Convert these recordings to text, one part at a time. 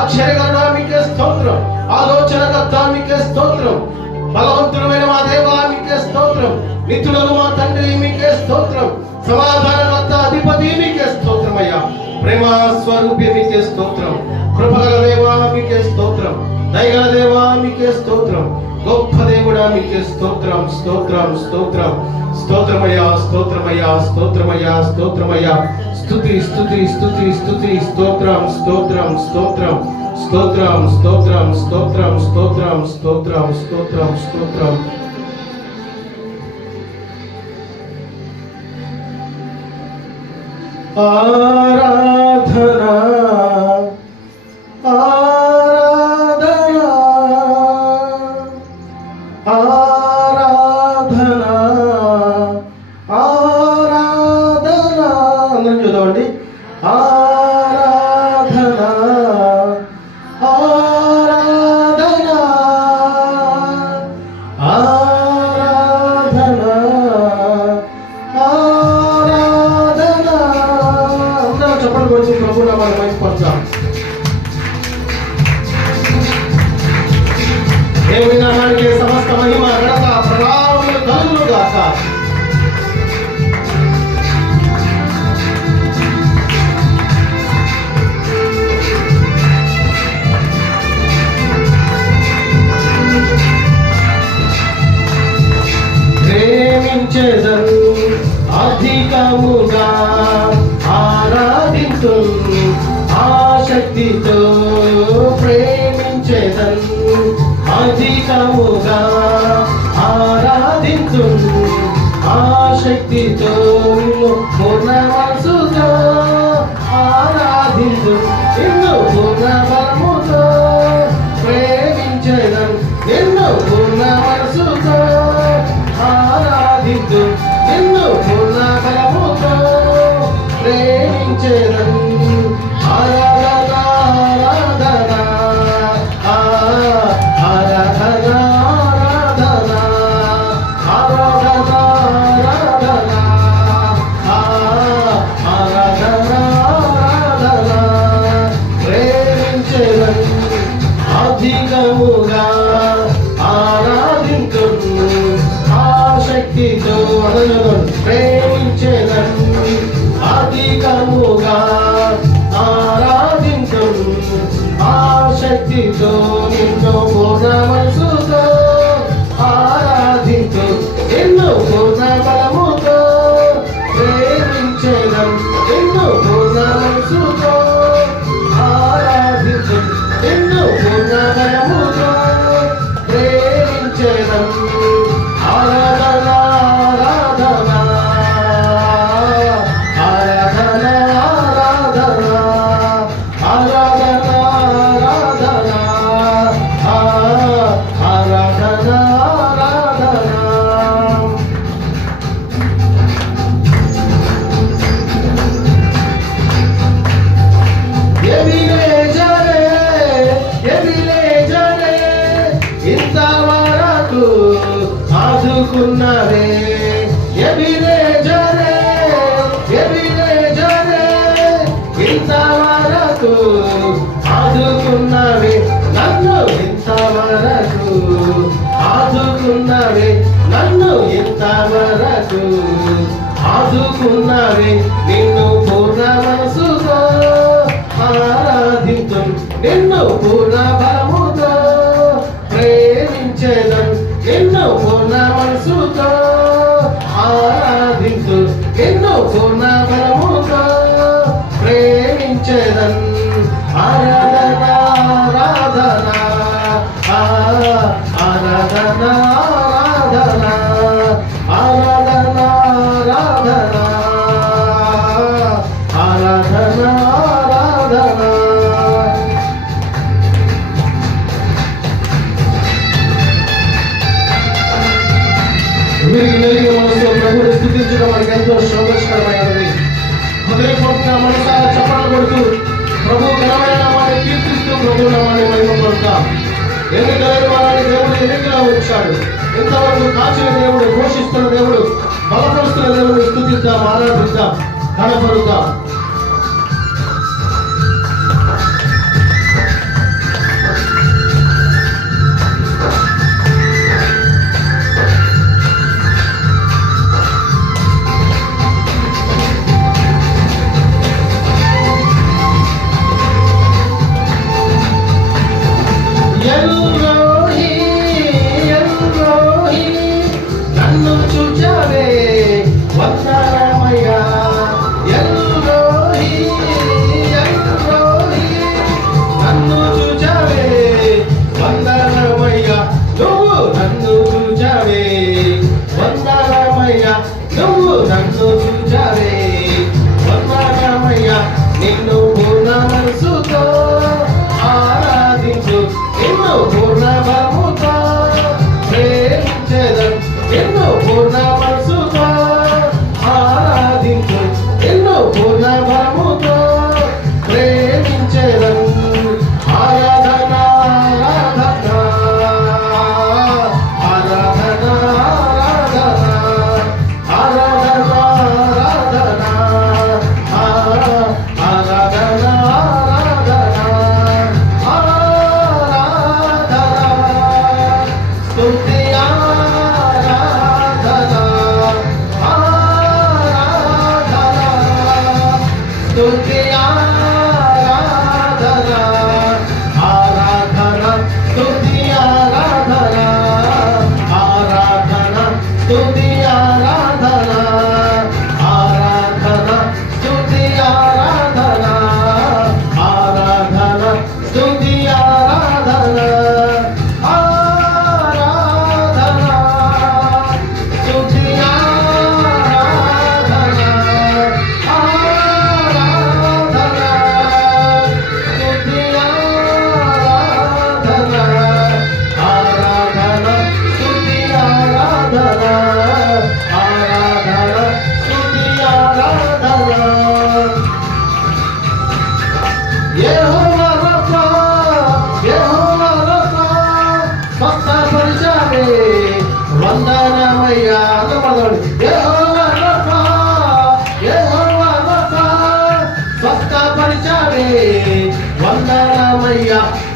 ఆశ్చర్యకరుడా మీకే స్తోత్రం, ఆలోచనకర్త మీకే స్తోత్రం, బలవంతుడమైన మా దేవా మీకే స్తోత్రం, నిత్యుడగు మా తండ్రి మీకే స్తోత్రం, సమాధానకర్త అధిపతి మీకే స్తోత్రమయ్యా, ప్రేమ స్వరూపి మీకే స్తోత్రం, కృపగల దేవా మీకే స్తోత్రం, దయగల దేవా మీకే స్తోత్రం, గొప్ప దేవుడా మీకే స్తోత్రం, స్తోత్రం స్తోత్రం స్తోత్రమయ్యా, స్తోత్రమయ్యా, స్తోత్రమయ్యా, స్తోత్రమయ్యా, స్తుతి స్తుతి స్తుతి స్తుతి, స్తోత్రం స్తోత్రం స్తోత్రం స్తోత్రం స్తోత్రం స్తోత్రం స్తోత్రం స్తోత్రం స్తోత్రం స్తోత్రం. ఆరాధనా ఆరాధనా ఆరాధనా ఆరాధనా, అందరం చూద్దామండి. ఆరాధనా ఆరాధనా ఆరాధనా ఆరాధనా, అందరం చప్పట్లు కొడుతూ ప్రభు నామాన్ని మహిమపరచాం. దేవుని నామానికి సమస్త మహిమ ఘనత ప్రభావములు కలుగును గాక. ప్రేమించెదను అధికముగా ఆరాధింతు ఆసక్తితో, ప్రేమించెదను అధికముగా ఆరాధింతు ఆసక్తితో, పూర్ణ మనసుతో ఆరాధింతు, నిన్ను పూర్ణ బలముతో ప్రేమించెదను, నిన్ను పూర్ణ మనసుతో ఆరాధింతు, నిన్ను పూర్ణ బలముతో ప్రేమించెదను. ఆరాధనా ఆరాధనా ఆరాధనా ఆరాధనా ఆరాధనా ఆరాధనా ఆరాధనా, ప్రేమించెదను అధికముగా ఆరాధింతును ఆసక్తితో, ప్రేమించెదను అధికముగా ఆరాధింతును ఆసక్తితో, నిన్ను పూర్ణ మనసుతో ఆరాధింతు, నిన్ను పూర్ణ బలముతో ప్రేమించెదను, నిన్ను పూర్ణ మనసుతో ఆరాధింతు, నిన్ను పూర్ణ బలముతో ప్రేమించెదను. ఆరాధనా ఆరాధనా ఆరాధనా ఆరాధనా ఆరాధనా ఆరాధనా ఆరాధనా. ఎబినేజరే ఎబినేజరే ఇంతవరకు ఆదుకున్నవే, ఎబినేజరే ఎబినేజరే ఇంతవరకు ఆదుకున్నవే, నన్ను ఇంతవరకు ఆదుకున్నవే, నన్ను ఇంతవరకు ఆదుకున్నవే, నిన్ను పూర్ణ మనసుతో ఆరాధింతు, నిన్ను పూర్ణ బలముతో ప్రేమించెదను, నిన్ను పూర్ణ మనసుతో ఆరాధింతు, నిన్ను పూర్ణ బలముతో ప్రేమించెదను. ఆరాధనా ఆరాధనా ఆరాధనా ఆరాధనా ఆరాధనా ఆరాధనా ఆరాధనా ఆరాధనా. మెరుగు మనసులో ప్రభువుని స్తుతించడం మనకి ఎంతో శ్రోభస్కరమైనది. హృదయపూర్వకంగా మనసారా చప్పట్లు కొడుతూ ప్రభు ఘనమైన నామాన్ని కీర్తిస్తూ ప్రభు నామాన్ని మహిమపరుద్దాం. ఎన్నికలైన వారిని దేవుడు ఎన్నికలా ఉంచాడు. ఇంతవరకు కాచిన దేవుడు, పోషిస్తున్న దేవుడు, బలపరుస్తున్న దేవుడు స్తుతిద్దాం, ఆరాధిద్దాం, ఘనపరుద్దాం.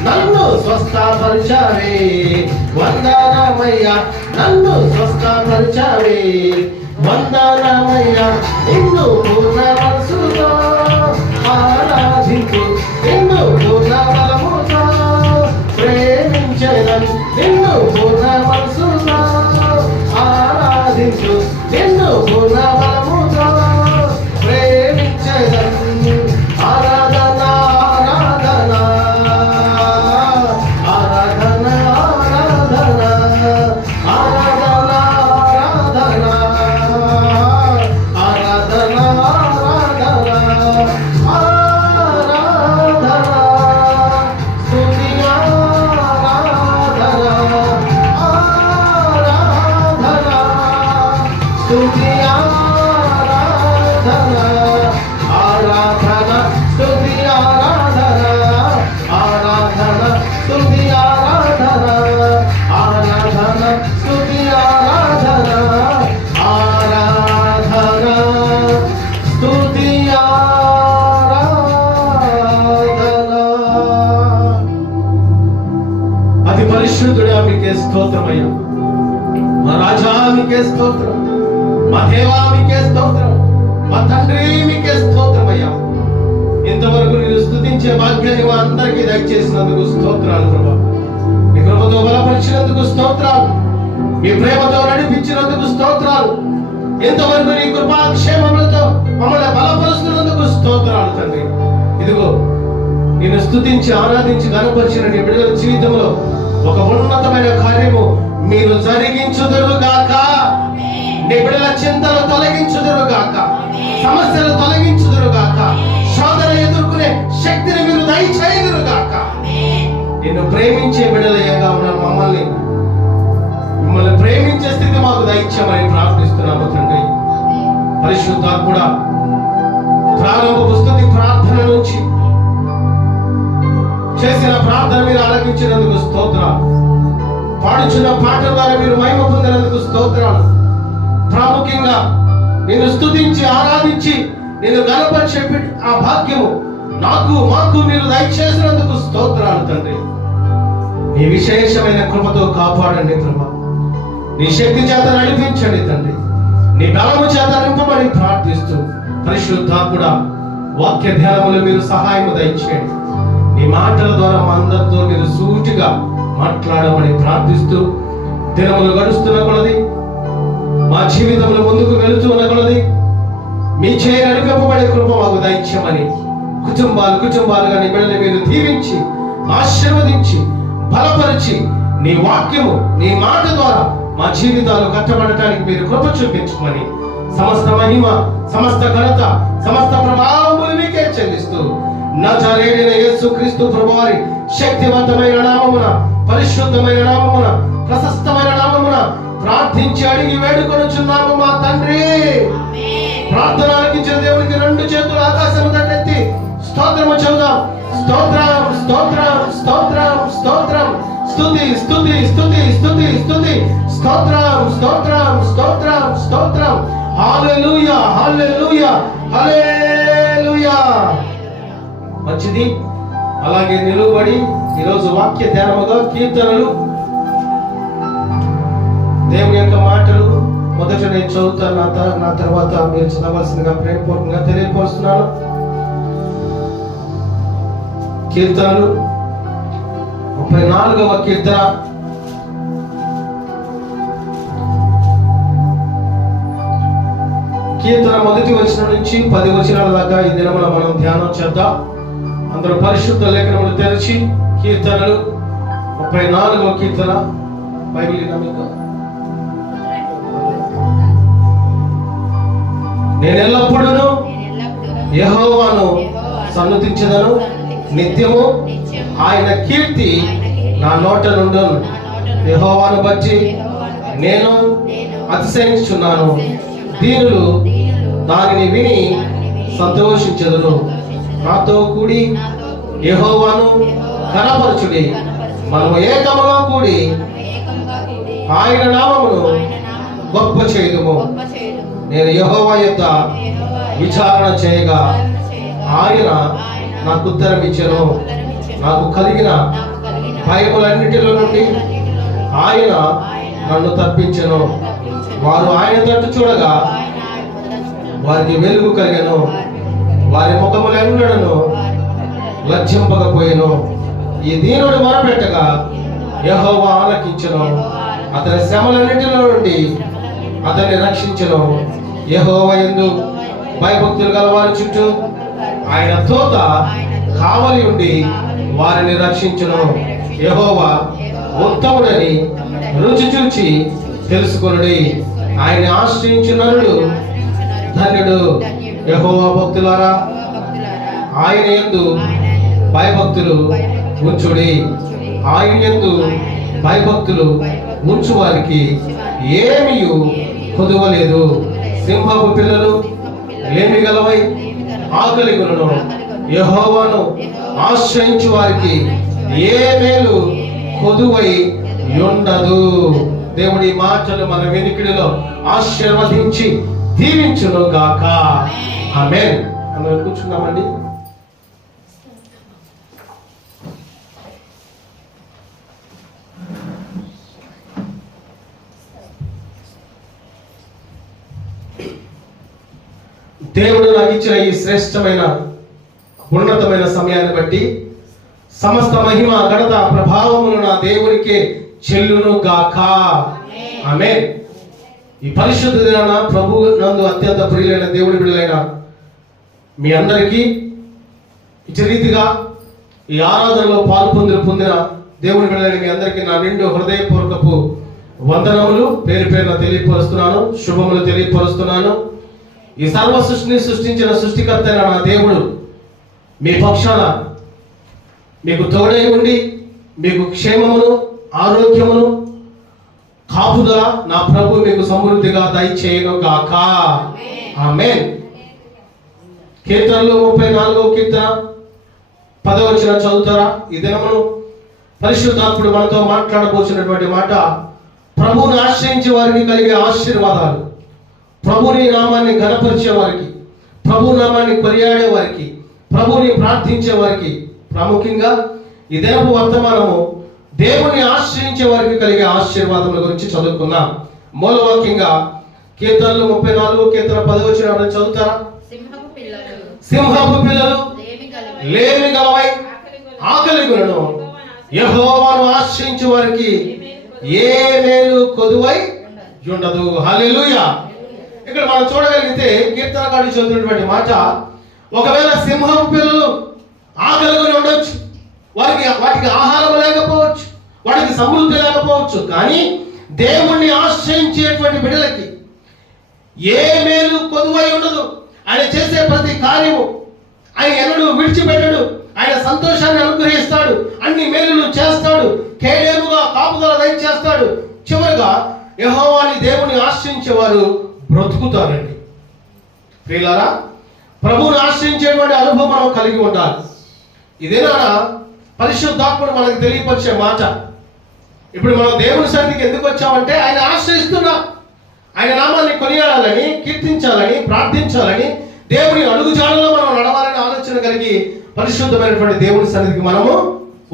నన్ను స్వస్థపరిచావే, వందనమయ్యా నన్ను స్వస్థపరిచావే, వందనమయ్యా నిన్ను పూర్ణ మనసుతో ఆరాధించు, నిన్ను పూర్ణ బలముతో ప్రేమించెదను, నిన్ను పూర్ణ మనసుతో ఆరాధించు, నిన్ను పూర్ణ బలముతో ప్రేమించెదను. ఆరాధన ఆరాధన ఆరాధన ఆరాధన ఆరాధన ఆరాధన ఆరాధన ఆరాధన స్తుతి ఆరాధన ఆరాధన స్తుతి ఆరాధన ఆరాధన స్తుతి ఆరాధన ఆరాధన స్తుతి ఆరాధన ఆరాధన స్తుతి ఆరాధన ఆరాధన స్తుతి ఆరాధన. అతి పరిశుద్ధుడా మీకే స్తోత్రమయ్యా, మా రాజా మీకే స్తోత్రం, మా దేవా మీకే స్తోత్రం, మా తండ్రి మీకే స్తోత్రమయ్యా. ఇంతవరకు నేను స్తుతించే భాగ్యాన్ని మా అందరికీ దయచేసినందుకు స్తోత్రాలు ప్రభా. మీ కృపతో బలపరిచినందుకు స్తోత్రాలు, మీ ప్రేమతో నడిపించినందుకు స్తోత్రాలు, ఇంతవరకు నీ కృపాక్షేమములతో మమ్మల్ని బలపరుస్తున్నందుకు స్తోత్రాలు తండ్రి. ఇదిగో నేను స్తుతించి ఆరాధించి కనపరిచిన నీ బిడ్డల జీవితంలో ఒక ఉన్నతమైన కార్యము మీరు జరిగించుదురుగాక. నీ బిడ్డల చింతలు తొలగించుదురుగాక, సమస్యలు తొలగించుదురుగాక, శోధన ఎదుర్కొనే శక్తిని మీరు దయచేయుదురుగాక. నిన్ను ప్రేమించే బిడ్డలయ్యగా ఉన్న మిమ్మల్ని ప్రేమించే స్థితి మాకు దయచేయమని ప్రార్థిస్తున్నాము తండ్రి. పరిశుద్ధాత్ముడా, ప్రారంభ స్తుతి ప్రార్థన నుంచి చేసిన ప్రార్థన మీరు ఆలకించినందుకు స్తోత్రాలు, పాడుచున్న పాటల ద్వారా మీరు మహిమ పొందినందుకు స్తోత్రాలు. ప్రాముఖ్యంగా నిన్ను స్తుతించి ఆరాధించి నిన్ను గణపరిచే ఆ భాగ్యము మాకు మీరు దయచేసినందుకు స్తోత్రాలు తండ్రి. నీ విశేషమైన కృపతో కాపాడండి ప్రభా, నీ శక్తి చేత నడిపించండి తండ్రి, నీ బలము చేత నింపమని ప్రార్థిస్తూ పరిశుద్ధాత్ముడా, వాక్య ధ్యానములు మీరు సహాయము దయచేయండి. నీ మాటల ద్వారా మా అందరితో మీరు సూటిగా మాట్లాడమని ప్రార్థిస్తూ దినములు గడుస్తున్న కొలది, మా జీవితంలో ముందుకు వెళుతూ ఉన్న కొలది మీ చేయి నడిపింపబడే కృప మాకు దయచేయమని కుటుంబాలుగా నీ బిడ్డలు మీరు దీవించి ఆశీర్వదించి బలపరిచి నీ వాక్యము నీ మాట ద్వారా మా జీవితాలు కట్టబడటానికి మీరు కృప చూపించుమని సమస్త మహిమ, సమస్త ఘనత, సమస్త ప్రభావములు మీకే చెల్లిస్తూ నజరేయుడైన యేసుక్రీస్తు ప్రభువారి శక్తివంతమైన నామమున, పరిశుద్ధమైన నామమున, ప్రశస్తమైన నామమున ప్రార్థించి అడిగి వేడుకొనుచున్నాము మా తండ్రి. ప్రార్థన ఆలకించిన దేవునికి రెండు చేతులు ఆకాశము దండెత్తి స్తోత్రము చెబుదాం. స్తోత్రం స్తోత్రం స్తోత్రం స్తోత్రం, స్తుతి స్తుతి స్తుతి స్తుతి స్తుతి, స్తోత్రం స్తోత్రం స్తోత్రం స్తోత్రం. హల్లెలూయా హల్లెలూయా హల్లెలూయా. మంచిది. అలాగే నిలువబడి ఈరోజు వాక్య ధ్యానముగా కీర్తనలు, దేవుని యొక్క మాటలు మొదట నేను చదువుతాను, నా తర్వాత మీరు చదవలసిందిగా ప్రేమపూర్వకంగా తెలియపరుస్తున్నాను. కీర్తనలు 34వ కీర్తన. కీర్తన మొదటి వచనం నుంచి 10 వచనాల దాకా ఈ దినమున మనం ధ్యానం చేద్దాం. అందరూ పరిశుద్ధ లేఖనములు తెరిచి కీర్తనలు 34వ కీర్తన బైబిల్ నేను ఎల్లప్పుడూ యెహోవాను సన్నుతించెదను, నిత్యము ఆయన కీర్తి నా నోట నుండును. యెహోవాను బట్టి నేను అతిశయించుచున్నాను, దీనులు దానిని విని సంతోషించెదరు. నాతో కూడి యెహోవాను కనపరచుడి, మనము ఏకముగా కూడి ఆయన నామమును గొప్ప చేయుదుము. నేను యెహోవా యొద్ద విచారణ చేయగా ఆయన నాకు ఉత్తరం ఇచ్చెను. నాకు కలిగిన భయములన్నిటిలో నుండి ఆయన నన్ను తప్పించెను. వారు ఆయన తట్టు చూడగా వారికి వెలుగు కలిగెను. వారి ముఖములెన్నడను లజ్జింపకపోయెను. ఈ దీనుడు మొరపెట్టగా యెహోవా ఆలకించెను. అతని శ్రమలన్నిటిలో నుండి అతన్ని రక్షించెను. యెహోవా యందు భయభక్తులు గల వారి చుట్టూ ఆయన తోత కావలి ఉండి వారిని రక్షించును. యెహోవా ఉత్తముడని రుచి చూచి తెలుసుకొనుడి. ఆయన ఆశ్రయించు నరుడు ధన్యుడు. యెహోవా భక్తులారా, ఆయన యందు భయభక్తులు ఉంచుడి. ఆయన యందు భయభక్తులు ఉంచు వారికి ఏమీ కొదువలేదు. సింహపు పిల్లలు లేమి గలవై ఆకలిగొనును. యెహోవాను ఆశ్రయించు వారికి ఏ మేలు కొదువై ఉండదు. దేవుడి మాటలు మన వెనుకడిలో ఆశీర్వదించి దీవించును గాక. ఆమేన్. మనం కూర్చున్నామండి. దేవుడు నాకు ఇచ్చిన ఈ శ్రేష్టమైన ఉన్నతమైన సమయాన్ని బట్టి సమస్త మహిమ ఘనత ప్రభావములు నా దేవునికే చెల్లును గాక. ఆమేన్. ఈ పరిశుద్ధ దినాన ప్రభు నందు అత్యంత ప్రియులైన దేవుని బిడ్డలైన మీ అందరికీ ఇచ్చే రీతిగా ఈ ఆరాధనలో పొందిన దేవుని బిడ్డలైన మీ అందరికీ నా నిండు హృదయపూర్వకపు వందనములు పేరు పేరున తెలియపరుస్తున్నాను, శుభములు తెలియపరుస్తున్నాను. ఈ సర్వ సృష్టిని సృష్టించిన సృష్టికర్త అయిన నా దేవుడు మీ పక్షాన మీకు తోడై ఉండి మీకు క్షేమమును ఆరోగ్యమును కాపుదల నా ప్రభు మీకు సమృద్ధిగా దయచేయను గాక. ఆమేన్. కీర్తనలు 34వ కీర్తన 10వ వచనం చదువుతారా? ఈ దినమును పరిశుద్ధాత్ముడు మనతో మాట్లాడబోతున్నటువంటి మాట, ప్రభువుని ఆశ్రయించే వారికి కలిగే ఆశీర్వాదాలు, ప్రభుని నామాన్ని ఘనపరిచే వారికి, ప్రభు నామాన్ని కొనియాడే వారికి, ప్రభుని ప్రార్థించే వారికి, ప్రాముఖ్యంగా ఈ దినపు వర్తమానము దేవుని ఆశ్రయించే వారికి కలిగే ఆశీర్వాదముల గురించి చదువుకుందాం. మూలవాక్యంగా కీర్తనలు 34వ కీర్తన 10వ వచనం చదువుతారా? సింహపు పిల్లలు లేమి గలవై ఆకలిగొనును. యెహోవాను ఆశ్రయించే వారికి ఏ మేలు కొదువై ఉండదు. హల్లెలూయా. ఇక్కడ మనం చూడగలిగితే కీర్తనకారుడు చదువుతున్నటువంటి మాట, ఒకవేళ సింహపు పిల్లలు ఆకలిగొని ఉండొచ్చు, వాటికి ఆహారం లేకపోవచ్చు, వాటికి సమృద్ధి లేకపోవచ్చు, కానీ దేవుణ్ణి ఆశ్రయించేటువంటి బిడ్డలకి ఏ మేలు కొదువై ఉండదు. ఆయన చేసే ప్రతి కార్యము ఆయన ఎన్నడూ విడిచిపెట్టడు. ఆయన సంతోషాన్ని అనుగ్రహిస్తాడు, అన్ని మేలులు చేస్తాడు, కేడేముగా కాపుదల దయచేస్తాడు. చివరిగా యెహోవాని దేవుని ఆశ్రయించేవారు బ్రతుకుతారండి. ప్రియులారా, ప్రభువుని ఆశ్రయించేటువంటి అనుభవం మనం కలిగి ఉండాలి. ఇదేనా పరిశుద్ధాత్ముడు మనకు తెలియపరిచే మాట. ఇప్పుడు మనం దేవుని సన్నిధికి ఎందుకు వచ్చామంటే ఆయన ఆశ్రయిస్తున్నాం, ఆయన నామాన్ని కొనియాడాలని, కీర్తించాలని, ప్రార్థించాలని, దేవుని అడుగుజాడలో మనం నడవాలని ఆలోచన కలిగి పరిశుద్ధమైనటువంటి దేవుని సన్నిధికి మనము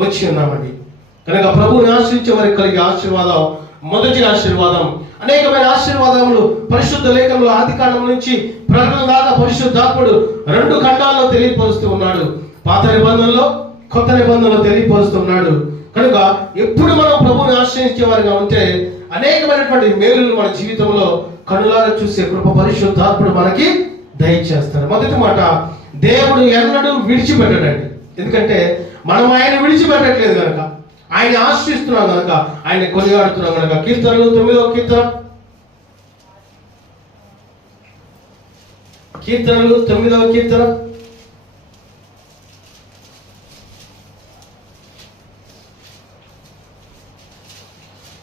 వచ్చి ఉన్నామండి. కనుక ప్రభువుని ఆశ్రయించే వారికి కలిగే ఆశీర్వాదం మొదటి ఆశీర్వాదం. అనేకమైన ఆశీర్వాదములు పరిశుద్ధ లేఖనంలో ఆదికాండం నుంచి ప్రకటన దాకా పరిశుద్ధాత్ముడు 2 ఖండాల్లో తెలియపరుస్తూ ఉన్నాడు. పాత నిబంధనలో, కొత్త నిబంధనలో తెలియపరుస్తున్నాడు. కనుక ఎప్పుడు మనం ప్రభువుని ఆశ్రయించే వారిగా ఉంటే అనేకమైనటువంటి మేలులు మన జీవితంలో కనులారా చూసే కృప పరిశుద్ధాత్ముడు మనకి దయచేస్తాడు. మొదటి మాట, దేవుడు ఎన్నడూ విడిచిపెట్టడండి. ఎందుకంటే మనం ఆయన విడిచిపెట్టట్లేదు కనుక, ఆయన ఆశ్రయిస్తున్నాం కనుక, ఆయన కొనియాడుతున్నాం కనుక. కీర్తనలు 9వ కీర్తన, కీర్తనలు 9వ కీర్తన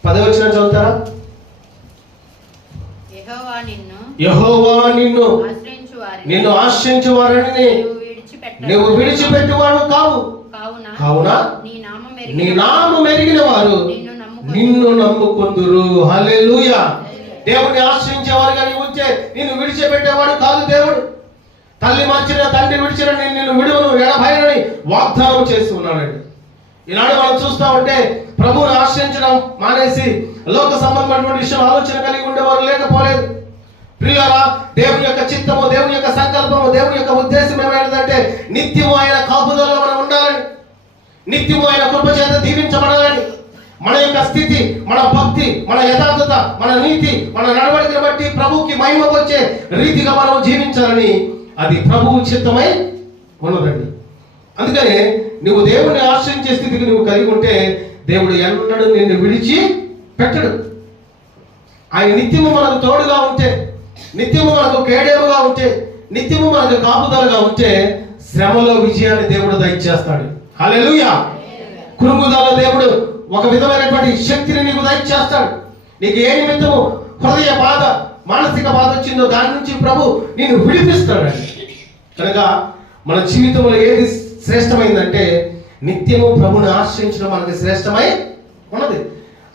10వ వచనం చదువుతారా? యెహోవా నిన్ను ఆశ్రయించు వారిని నువ్వు విడిచిపెట్టువాడు కావు. కావున నీ నామం ఎరిగిన వారు నిన్ను నమ్ముకొందురు. హల్లెలూయా. దేవుడిని ఆశ్రయించేవారుగా నీవు ఉంటే నిన్ను విడిచిపెట్టేవాడు కాదు దేవుడు. తల్లి మార్చిన తండ్రి విడిచిన నిన్ను విడువను ఎడభయనని వాగ్దానం చేసి ఉన్నాడండి. ఈనాడు మనం చూస్తూ ఉంటే ప్రభువుని ఆశ్రయించడం మానేసి లోక సంబంధమైనటువంటి విషయం ఆలోచన కలిగి ఉండేవారు లేకపోలేదు. ప్రియులారా, దేవుని యొక్క చిత్తము, దేవుని యొక్క సంకల్పము, దేవుని యొక్క ఉద్దేశం ఏమైనదంటే నిత్యము ఆయన కాపుదలలో మనం ఉండాలని, నిత్యము ఆయన కృప చేత దీవించబడాలని, మన యొక్క స్థితి, మన భక్తి, మన యథార్థత, మన నీతి, మన నడవడికను బట్టి ప్రభువుకి మహిమ వచ్చే రీతిగా మనం జీవించాలని అది ప్రభువు చిత్తమై ఉన్నదండి. అందుకనే నువ్వు దేవుని ఆశ్రయించే స్థితికి నువ్వు కలిగి ఉంటే దేవుడు ఎన్నడూ నిన్ను విడిచి పెట్టడు. ఆయన నిత్యము మనకు తోడుగా ఉంటే, నిత్యము మనకు కేడేముగా ఉంటే, నిత్యము మనకు కాపుదలగా ఉంటే శ్రమలో విజయాన్ని దేవుడు దయచేస్తాడు. హల్లెలూయా. కృంగుదల దేవుడు ఒక విధమైనటువంటి శక్తిని నీకు దయచేస్తాడు. నీకు ఏ నిమిత్తము హృదయ బాధ, మానసిక బాధ వచ్చిందో దాని నుంచి ప్రభు నిన్ను విడిపిస్తాడు. కనుక మన జీవితంలో ఏది శ్రేష్టమైందంటే నిత్యము ప్రభుని ఆశ్రయించడం మనకి శ్రేష్టమై ఉన్నది.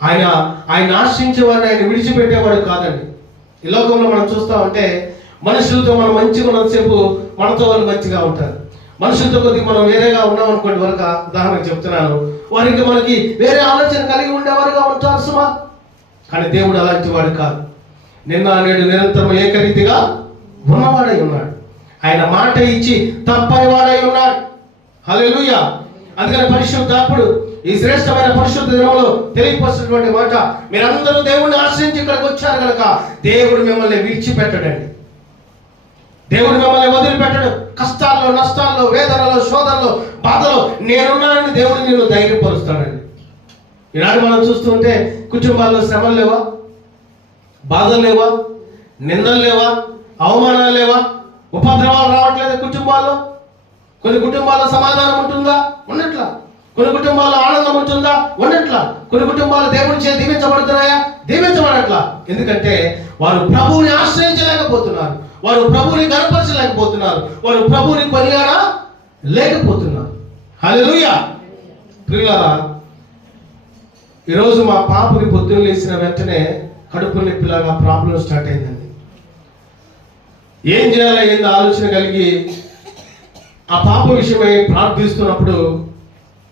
ఆయన ఆశ్రయించేవాడిని ఆయన విడిచిపెట్టేవాడు కాదండి. ఈ లోకంలో మనం చూస్తూ ఉంటే మనుషులతో మనం మంచిగా ఉన్నంతసేపు మనతో వాళ్ళు మంచిగా ఉంటారు. మనుషులతో కొద్దిగా మనం వేరేగా ఉన్నాం అనుకోండి, వరకు ఉదాహరణకు చెప్తున్నాను, వారికి మనకి వేరే ఆలోచన కలిగి ఉండేవారుగా ఉంటారు సుమా. కానీ దేవుడు అలాంటి వాడు కాదు. నిన్న నేడు నిరంతరం ఏకరీతిగా ఉన్నవాడై ఉన్నాడు. ఆయన మాట ఇచ్చి తప్పని వాడై ఉన్నాడు. హల్లెలూయా. అందుకని పరిశుద్ధాత్ముడు ఈ శ్రేష్టమైన పరిశుద్ధ దినంలో తెలియపరిచినటువంటి మాట, మీరందరూ దేవుడిని ఆశ్రయించి ఇక్కడికి వచ్చారు కనుక దేవుడు మిమ్మల్ని విడిచిపెట్టడండి. దేవుడు మిమ్మల్ని వదిలిపెట్టడు. కష్టాల్లో, నష్టాల్లో, వేదనలో, శోధనలో, బాధలో నేనున్నానని దేవుడు నిన్ను ధైర్యపరుస్తాడండి. ఈనాడు మనం చూస్తుంటే కుటుంబాల్లో శ్రమలు లేవా, బాధలు లేవా, నిందలు లేవా, అవమానాలు లేవా, ఉపద్రవాలు రావట్లేదు కుటుంబాల్లో. కొన్ని కుటుంబాల్లో సమాధానం ఉంటుందా? ఉన్నట్లా. కొన్ని కుటుంబాల్లో ఆనందం ఉంటుందా? ఉన్నట్లా. కొన్ని కుటుంబాలు దేవుని చేత దీవించబడుతున్నాయా? దీవించబడట్లా. ఎందుకంటే వారు ప్రభువుని ఆశ్రయించలేకపోతున్నారు, వారు ప్రభువుని కనపరచలేకపోతున్నారు, వారు ప్రభువుని కొనియాడా లేకపోతున్నారు. హల్లెలూయా. ప్రియులారా, ఈరోజు మా పాపని పొద్దున్న లేచిన వెంటనే కడుపు నొప్పిలాగా ప్రాబ్లం స్టార్ట్ అయిందండి. ఏం చేయాలో ఏందో ఆలోచన కలిగి ఆ పాప విషయమై ప్రార్థిస్తున్నప్పుడు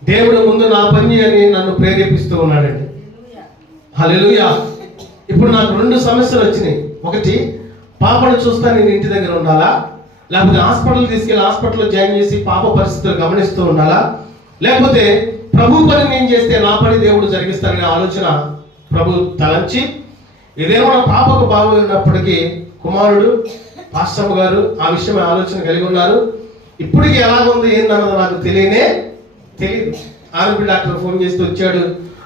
దేవుడు ముందు నా పని అని నన్ను ప్రేరేపిస్తూ ఉన్నాడండి. హల్లెలూయా. ఇప్పుడు నాకు 2 సమస్యలు వచ్చినాయి. ఒకటి, పాపను చూస్తా నేను ఇంటి దగ్గర ఉండాలా, లేకపోతే హాస్పిటల్ తీసుకెళ్ళి హాస్పిటల్లో జాయిన్ చేసి పాప పరిస్థితులు గమనిస్తూ ఉండాలా, లేకపోతే ప్రభు పని నేను చేస్తే నా పని దేవుడు జరిగిస్తారనే ఆలోచన ప్రభు తలంచి, ఇదేమో నా పాపకు బాగున్నప్పటికీ కుమారుడు పాస్టమ్ గారు ఆ విషయం ఆలోచన కలిగి ఉన్నారు. ఇప్పటికి ఎలాగుంది ఏందన్నది నాకు తెలియదు. ఆర్ఎంపీ డాక్టర్ ఫోన్ చేస్తూ వచ్చాడు,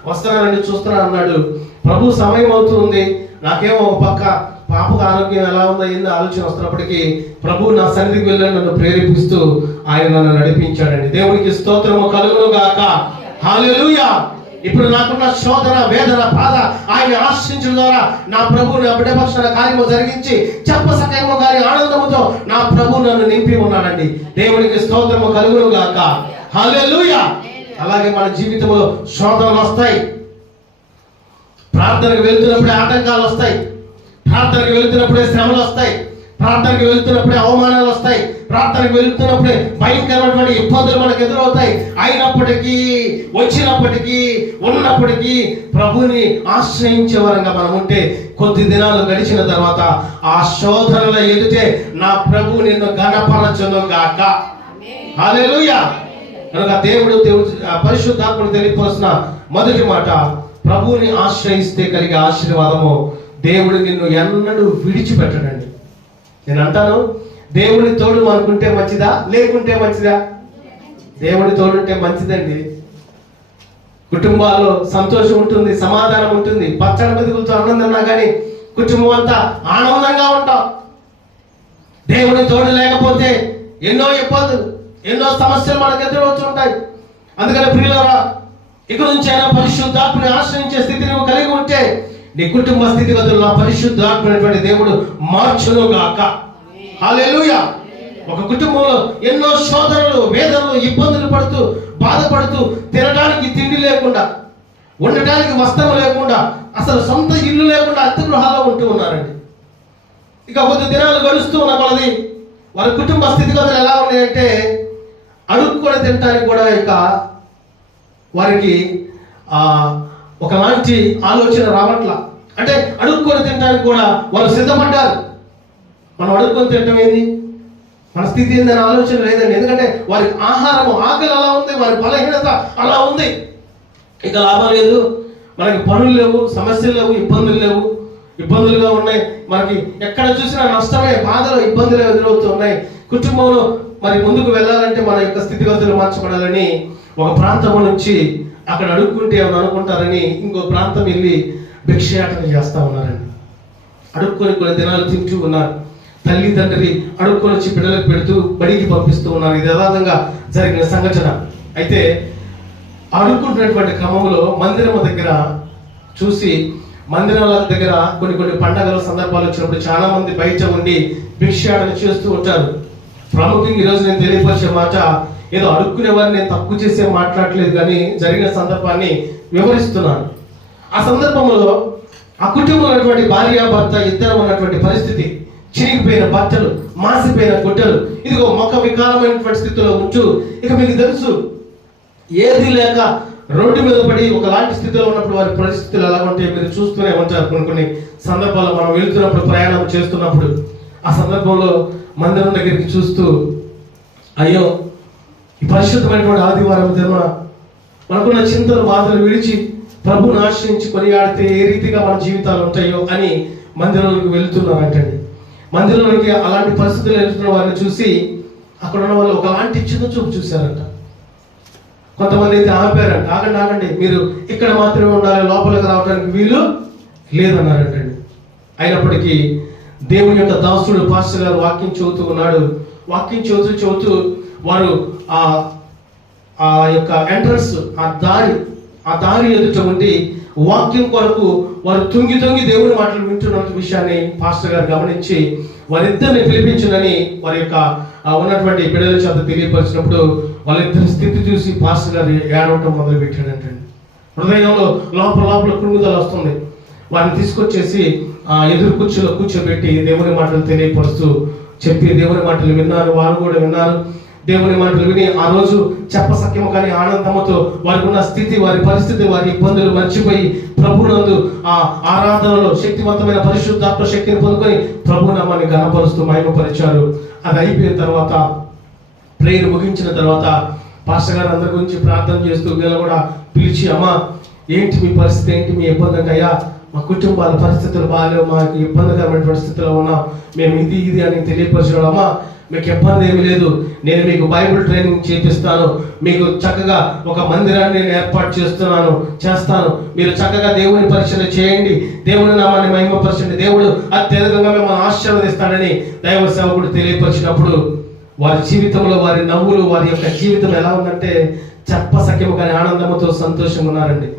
వస్తున్నానండి చూస్తున్నా అన్నాడు. ప్రభు సమయం అవుతుంది, నాకేమో ఒక పక్క పాపకు ఆరోగ్యం ఎలా ఉందో ఏందో ఆలోచన వస్తున్నప్పటికీ ప్రభు నా సన్నిధికి వెళ్ళి నన్ను ప్రేరేపిస్తూ ఆయన నన్ను నడిపించాడండి. దేవునికి స్తోత్రము కలుగును గాక. హల్లెలూయా. ఇప్పుడు నాకున్న శోధన, వేదన, బాధ ఆయన ఆశ్రయించడం ద్వారా నా ప్రభు నా బిడ్డ పక్షాన కార్యము జరిగించి చెప్పసకేమో గారి ఆనందముతో నా ప్రభు నన్ను నింపి ఉన్నాడండి. దేవునికి స్తోత్రము కలుగును గాక. హల్లెలూయా. అలాగే మన జీవితంలో శోధనలు వస్తాయి, ప్రార్థనకు వెళ్తున్నప్పుడే ఆటంకాలు వస్తాయి, ప్రార్థనకు వెళ్తున్నప్పుడే శ్రమలు వస్తాయి, ప్రార్థనకు వెళ్తున్నప్పుడే అవమానాలు వస్తాయి, ప్రార్థనకు వెళ్తున్నప్పుడే భయంకరమైనటువంటి ఇబ్బందులు మనకు ఎదురవుతాయి. అయినప్పటికీ, వచ్చినప్పటికీ, ఉన్నప్పటికీ ప్రభుని ఆశ్రయించే వరంగా మనం ఉంటే కొద్ది దినాలు గడిచిన తర్వాత ఆ శోధనల ఎదుటే నా ప్రభు నిన్ను ఘనపరచును గాక. హల్లెలూయా. కనుక దేవుడు పరిశుద్ధాత్మను తెలియపరుస్తున్న మొదటి మాట, ప్రభువుని ఆశ్రయిస్తే కలిగే ఆశీర్వాదము, దేవుడు నిన్ను ఎన్నడూ విడిచిపెట్టడండి. నేను అంటాను, దేవుని తోడు అనుకుంటే మంచిదా లేకుంటే మంచిదా? దేవుని తోడుంటే మంచిదండి. కుటుంబాల్లో సంతోషం ఉంటుంది, సమాధానం ఉంటుంది, పచ్చడి మెతుకులతో అన్నం తిన్నా కానీ కుటుంబం అంతా ఆనందంగా ఉంటాం. దేవుని తోడు లేకపోతే ఎన్నో ఇబ్బందులు, ఎన్నో సమస్యలు మనకు ఎదురవుతుంటాయి. అందుకని ప్రియులారా, ఇక నుంచి అయినా పరిశుద్ధాత్మని ఆశ్రయించే స్థితి నువ్వు కలిగి ఉంటే నీ కుటుంబ స్థితిగతులు నా పరిశుద్ధాత్మైనటువంటి దేవుడు మార్చును గాక. హల్లెలూయా. ఒక కుటుంబంలో ఎన్నో శోధనలు, వేదనలు, ఇబ్బందులు పడుతూ, బాధపడుతూ, తినడానికి తిండి లేకుండా, ఉండటానికి వస్త్రం లేకుండా, అసలు సొంత ఇల్లు లేకుండా అద్దె గృహాల్లో ఉంటూ ఉన్నారండి. ఇక కొద్ది దినాలు గడుస్తూ ఉన్న కొలది వారి కుటుంబ స్థితిగతులు ఎలా ఉన్నాయంటే అడుక్కొని తినడానికి కూడా ఇక వారికి ఒకలాంటి ఆలోచన రావట్ల. అంటే అడుక్కొని తినడానికి కూడా వాళ్ళు సిద్ధపడ్డారు. మనం అడుక్కొని తినడం ఏంది, మన స్థితి ఏందని ఆలోచన లేదండి. ఎందుకంటే వారి ఆహారం ఆకలి అలా ఉంది, వారి బలహీనత అలా ఉంది. ఇక లాభం లేదు, మనకి పనులు లేవు, సమస్యలు లేవు, ఇబ్బందులు లేవు, ఇబ్బందులుగా ఉన్నాయి. మనకి ఎక్కడ చూసినా నష్టమే, బాధలు, ఇబ్బందులు ఎదురవుతూ ఉన్నాయి. కుటుంబంలో మరి ముందుకు వెళ్ళాలంటే మన యొక్క స్థితిగతులు మార్చబడాలని ఒక ప్రాంతం నుంచి అక్కడ అడుక్కుంటే ఏమైనా అనుకుంటారని ఇంకో ప్రాంతం వెళ్ళి భిక్షయాటన చేస్తూ ఉన్నారండి. అడుక్కొని కొన్ని దినాలు తింటూ ఉన్నారు. తల్లి తండ్రి అడుక్కొని వచ్చి పిల్లలకు పెడుతూ బడికి పంపిస్తూ ఉన్నారు. ఇది యథార్థంగా జరిగిన సంఘటన. అయితే అడుక్కుంటున్నటువంటి క్రమంలో మందిరం దగ్గర చూసి, మందిరాల దగ్గర కొన్ని పండగల సందర్భాలు వచ్చినప్పుడు చాలా మంది బయట ఉండి భిక్షాటన చేస్తూ ఉంటారు. ప్రాముఖ్యంగా ఈరోజు నేను తెలియపరిచే మాట ఏదో అడుక్కునే వారిని నేను తక్కువ చేసే మాట్లాడలేదు, కానీ జరిగిన సందర్భాన్ని వివరిస్తున్నాను. ఆ సందర్భంలో ఆ కుటుంబంలో ఉన్నటువంటి భార్య భర్త ఇద్దరు ఉన్నటువంటి పరిస్థితి, చిరిగిపోయిన బట్టలు, మాసిపోయిన గుడ్డలు, ఇదిగో మొక్క వికారమైనటువంటి స్థితిలో ఉంటూ, ఇక మీకు తెలుసు ఏది లేక రోడ్డు మీద పడి ఒకలాంటి స్థితిలో ఉన్నప్పుడు వారి పరిస్థితులు ఎలా ఉంటాయి మీరు చూస్తూనే ఉంటారు. కొన్ని సందర్భాల్లో మనం వెళ్తున్నప్పుడు, ప్రయాణం చేస్తున్నప్పుడు, ఆ సందర్భంలో మందిరం దగ్గరికి చూస్తూ, అయ్యో ఈ పరిశుద్ధమైనటువంటి ఆదివారం దిన మనకున్న చింతలు, బాధలు విడిచి ప్రభువుని ఆశ్రయించి కొనియాడితే ఏ రీతిగా మన జీవితాలు ఉంటాయో అని మందిరంలోకి వెళ్తున్నారంటండి. మందిరంలోకి అలాంటి పరిస్థితులు వెళ్తున్న వారిని చూసి అక్కడ ఉన్న వాళ్ళు ఒకలాంటి చిన్న చూపు చూశారంట. కొంతమంది అయితే ఆపారంట, ఆగండి మీరు ఇక్కడ మాత్రమే ఉండాలి, లోపలికి రావడానికి వీలు లేదన్నారంటండి. అయినప్పటికీ దేవుని యొక్క దాసుడు పాస్టర్ గారు వాక్యం చెబుతూ ఉన్నాడు. వాక్యం చెబుతూ వారు ఆ యొక్క ఎంట్రన్స్, ఆ దారి ఎదుట ఉండి వాక్యం కొరకు వారు తొంగి దేవుని మాటలు వింటున్న విషయాన్ని పాస్టర్ గారు గమనించి వారిద్దరిని పిలిపించునని వారి యొక్క ఉన్నటువంటి బిడ్డల చేత తెలియపరిచినప్పుడు వాళ్ళిద్దరి స్థితి చూసి పాస్టర్ గారు ఏడవటం మొదలు పెట్టాడంటండి. హృదయంలో లోపల కృంగుదల వస్తుంది. వారిని తీసుకొచ్చేసి ఎదురు కుర్చీలో కూర్చోబెట్టి దేవుని మాటలు తెలియపరుస్తూ చెప్పి దేవుని మాటలు విన్నారు. వారు కూడా విన్నారు. దేవుని మాటలు విని ఆ రోజు చెప్పసక్యము కానీ ఆనందముతో వారికి ఉన్న స్థితి, వారి పరిస్థితి, వారి ఇబ్బందులు మర్చిపోయి ప్రభునందు ఆ ఆరాధనలో శక్తివంతమైన పరిశుద్ధాత్మ శక్తిని పొందుకొని ప్రభునామాన్ని ఘనపరుస్తూ మహిమపరిచారు. అది అయిపోయిన తర్వాత, ప్రేయర్ ముగించిన తర్వాత పాస్టర్ గారు అందరి గురించి ప్రార్థన చేస్తూ వీళ్ళు కూడా పిలిచి, అమ్మా ఏంటి మీ పరిస్థితి, ఏంటి మీ ఇబ్బంది అంటే, అయ్యా మా కుటుంబాల పరిస్థితులు బాగాలేవు, మాకు ఇబ్బందికరమైన స్థితిలో ఉన్నాం, మేము ఇది అని తెలియపరచడం. అమ్మా మీకు ఇబ్బంది ఏమి లేదు, నేను మీకు బైబిల్ ట్రైనింగ్ చేపిస్తాను, మీకు చక్కగా ఒక మందిరాన్ని నేను ఏర్పాటు చేస్తాను, మీరు చక్కగా దేవుని పరిచయం చేయండి, దేవుని నామాన్ని మహిమపరచండి, దేవుడు అత్యధికంగా మిమ్మల్ని ఆశీర్వదిస్తాడని దైవ సేవకుడు తెలియపరిచినప్పుడు వారి జీవితంలో వారి నవ్వులు, వారి యొక్క జీవితం ఎలా ఉందంటే చెప్పసక్యము కానీ ఆనందముతో సంతోషంగా ఉన్నారండి.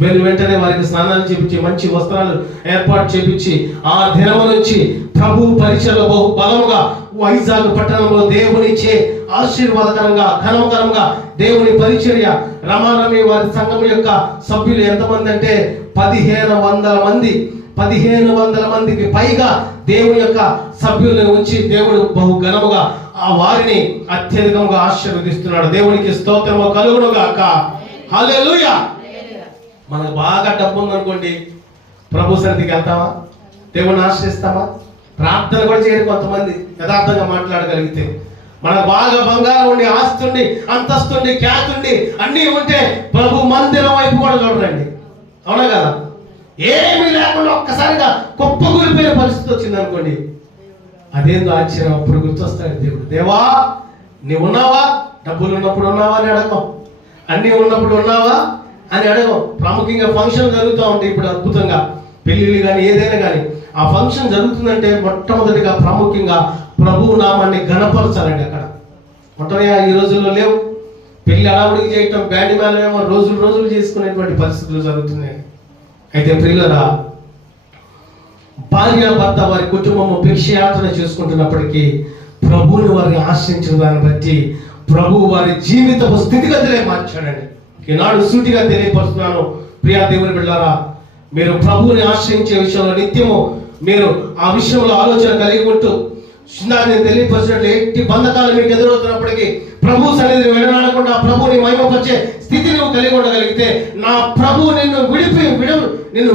వెంటనే వారికి స్నానాలు చేపించి మంచి వస్త్రాలు ఏర్పాటు చేపించి ఆ దినము నుంచి ప్రభు పరిచయలో బహు బలముగా వైజాగ్ పట్టణంలో దేవునిచే ఆశీర్వాదకరంగా ఘనకరంగా దేవుని పరిచర్య రమారమి వారి సంఘం యొక్క సభ్యులు ఎంతమంది అంటే 1500 మందికి పైగా దేవుని యొక్క సభ్యులను ఉంచి దేవుడు బహు ఘనముగా ఆ వారిని అత్యధికంగా ఆశీర్వదిస్తున్నాడు. దేవునికి స్తోత్రము కలుగును గాక. హల్లెలూయా. మనకు బాగా డబ్బు ఉందనుకోండి, ప్రభు సన్నిధికి వెళ్తామా, దేవుని ఆశ్రయిస్తామా, ప్రార్థన కూడా చేయరు కొంతమంది యథార్థంగా మాట్లాడగలిగితే. మనకు బాగా బంగారం ఉండి, ఆస్తుండి, అంతస్తుండి, ఖ్యాతుండి అన్నీ ఉంటే ప్రభు మందిరం వైపు కూడా చూడరండి. అవునా కదా? ఏమీ లేకుండా ఒక్కసారిగా కుప్పకూలిపోయిన పరిస్థితి వచ్చింది అనుకోండి, అదేందో ఆశ్చర్యం. అప్పుడు గుర్తొస్తాడు దేవుడు. దేవా నీవు ఉన్నావా, డబ్బులు ఉన్నప్పుడు ఉన్నావా అని అడగం, అన్నీ ఉన్నప్పుడు ఉన్నావా అని అడగం. ప్రాముఖ్యంగా ఫంక్షన్ జరుగుతూ ఉంటాయి ఇప్పుడు అద్భుతంగా, పెళ్ళిళ్ళు కానీ ఏదైనా కానీ ఆ ఫంక్షన్ జరుగుతుందంటే మొట్టమొదటిగా ప్రాముఖ్యంగా ప్రభువు నామాన్ని ఘనపరచాలండి. అక్కడ ఉంటున్నాయా? ఈ రోజుల్లో లేవు. పెళ్లి అడావుడికి చేయటం, బ్యాండ్ మేళమేమో రోజులు చేసుకునేటువంటి పరిస్థితులు జరుగుతున్నాయి. అయితే ప్రియులరా, భార్య భర్త వారి కుటుంబము భిక్షయాటన చేసుకుంటున్నప్పటికీ ప్రభువుని వారిని ఆశ్రయించిన దాన్ని బట్టి ప్రభు వారి జీవితపు స్థితిగతులే మార్చాడండి. ఈనాడు సూటిగా తెలియపరుస్తున్నాను, ప్రియా దేవుని బిడ్డలారా, మీరు ప్రభువుని ఆశ్రయించే విషయంలో నిత్యము మీరు ఆ విషయంలో ఆలోచన కలిగి ఉంటూ నేను తెలియపరిచినట్లు ఎట్టి బంధకాలు మీకు ఎదురవుతున్నప్పటికీ ప్రభు సన్నిధిని విడనాడకుండా ప్రభుని మహిమపరిచే స్థితి నువ్వు కలిగి ఉండగలిగితే నా ప్రభు నిన్ను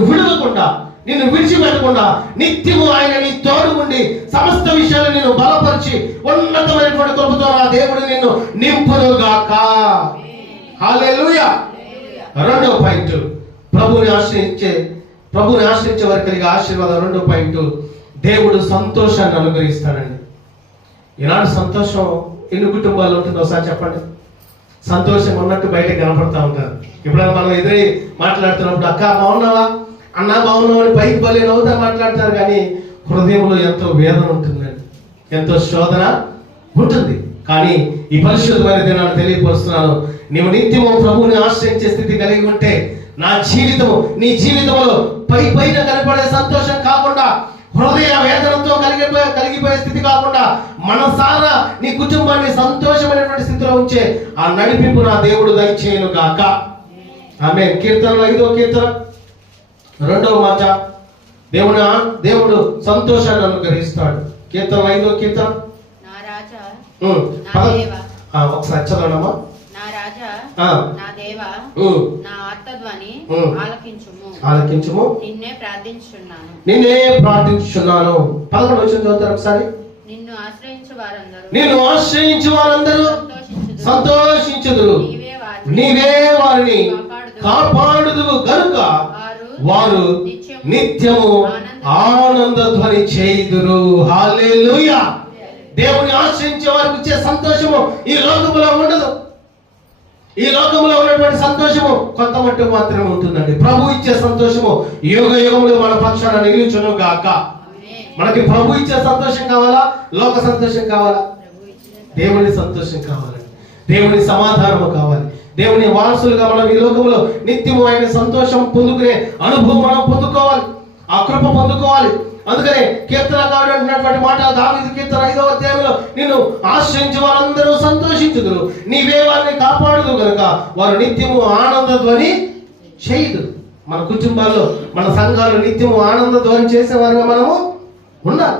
విడవకుండా నిన్ను విడిచిపెట్టకుండా నిత్యము ఆయన నీ తోడు ఉండి సమస్త విషయాలు నిన్ను బలపరిచి ఉన్నతమైనటువంటి కృపతో నా దేవుడు నిన్ను నింపునుగాక. హల్లెలూయా. రెండవ పాయింట్, ప్రభుని ఆశ్రయించే వారికి కలిగే ఆశీర్వాదం. రెండో పాయింట్, దేవుడు సంతోషాన్ని అనుగ్రహిస్తాడండి. ఈనాడు సంతోషం ఎన్ని కుటుంబాలు ఉంటుందో ఒకసారి చెప్పండి. సంతోషం ఉన్నట్టు బయటకు కనపడతా ఉంటారు. ఎప్పుడైనా మనం ఎదురై మాట్లాడుతున్నప్పుడు అక్క బాగున్నావా, అన్న బాగున్నావా అని పైకి బలి నవ్వుతా మాట్లాడతారు, కానీ హృదయంలో ఎంతో వేదన ఉంటుందండి, ఎంతో శోధన ఉంటుంది. కానీ ఈ పరిశుద్ధమైన దినాన్ని తెలియపరుస్తున్నాను, నీవు నిత్యము ప్రభువుని ఆశ్రయించే స్థితి కలిగి ఉంటే నీ జీవితంలో పైన కనపడే సంతోషం కాకుండా, హృదయ వేదనతో కలిగిపోయే స్థితి కాకుండా, మనసారా నీ కుటుంబాన్ని సంతోషమైనటువంటి స్థితిలో ఉంచే ఆ నడిపింపు నా దేవుడు దయచేయను గాక. ఆమేన్. కీర్తనలో 5వ కీర్తన 2వ మాట, దేవుడు సంతోషాన్ని అనుగ్రహిస్తాడు. కీర్తన 5వ కీర్తన ఒకసారి చదవనమ్మా. నా దేవా, నా ఆర్తధ్వని ఆలకించుము, నిన్నే ప్రార్థించుచున్నాను. 11వ వచనం చదువుతారు ఒకసారి. నిన్ను ఆశ్రయించు వారందరూ సంతోషించుదురు, నీవే వారిని కాపాడుదువు గనుక వారు నిత్యము ఆనంద ధ్వని చేయుదురు. హల్లెలూయా. దేవుని ఆశ్రయించే వారికి ఇచ్చే సంతోషము ఈ లోకములో ఉండదు. ఈ లోకంలో ఉన్నటువంటి సంతోషము కొంత మట్టుకు మాత్రమే ఉంటుందండి. ప్రభు ఇచ్చే సంతోషము యుగ యుగములు మన పక్షాన నిలుచును గాక. మనకి ప్రభు ఇచ్చే సంతోషం కావాలా, లోక సంతోషం కావాలా? దేవుని సంతోషం కావాలండి, దేవుని సమాధానము కావాలి. దేవుని వారసులుగా మనం ఈ లోకంలో నిత్యము ఆయన సంతోషం పొందుకునే అనుభవం మనం పొందుకోవాలి, ఆ కృప పొందుకోవాలి. అందుకనే కీర్తనకారుడు అంటున్నటువంటి మాట, దావీదు కీర్తన 5వ అధ్యాయంలో, నిన్ను ఆశ్రయించి వారందరూ సంతోషించుదురు, నీవే వారిని కాపాడుదు కనుక వారు నిత్యము ఆనంద ధ్వని చేయుదురు. మన కుటుంబాల్లో, మన సంఘాలు నిత్యము ఆనంద ధ్వని చేసేవారుగా మనము ఉండాలి.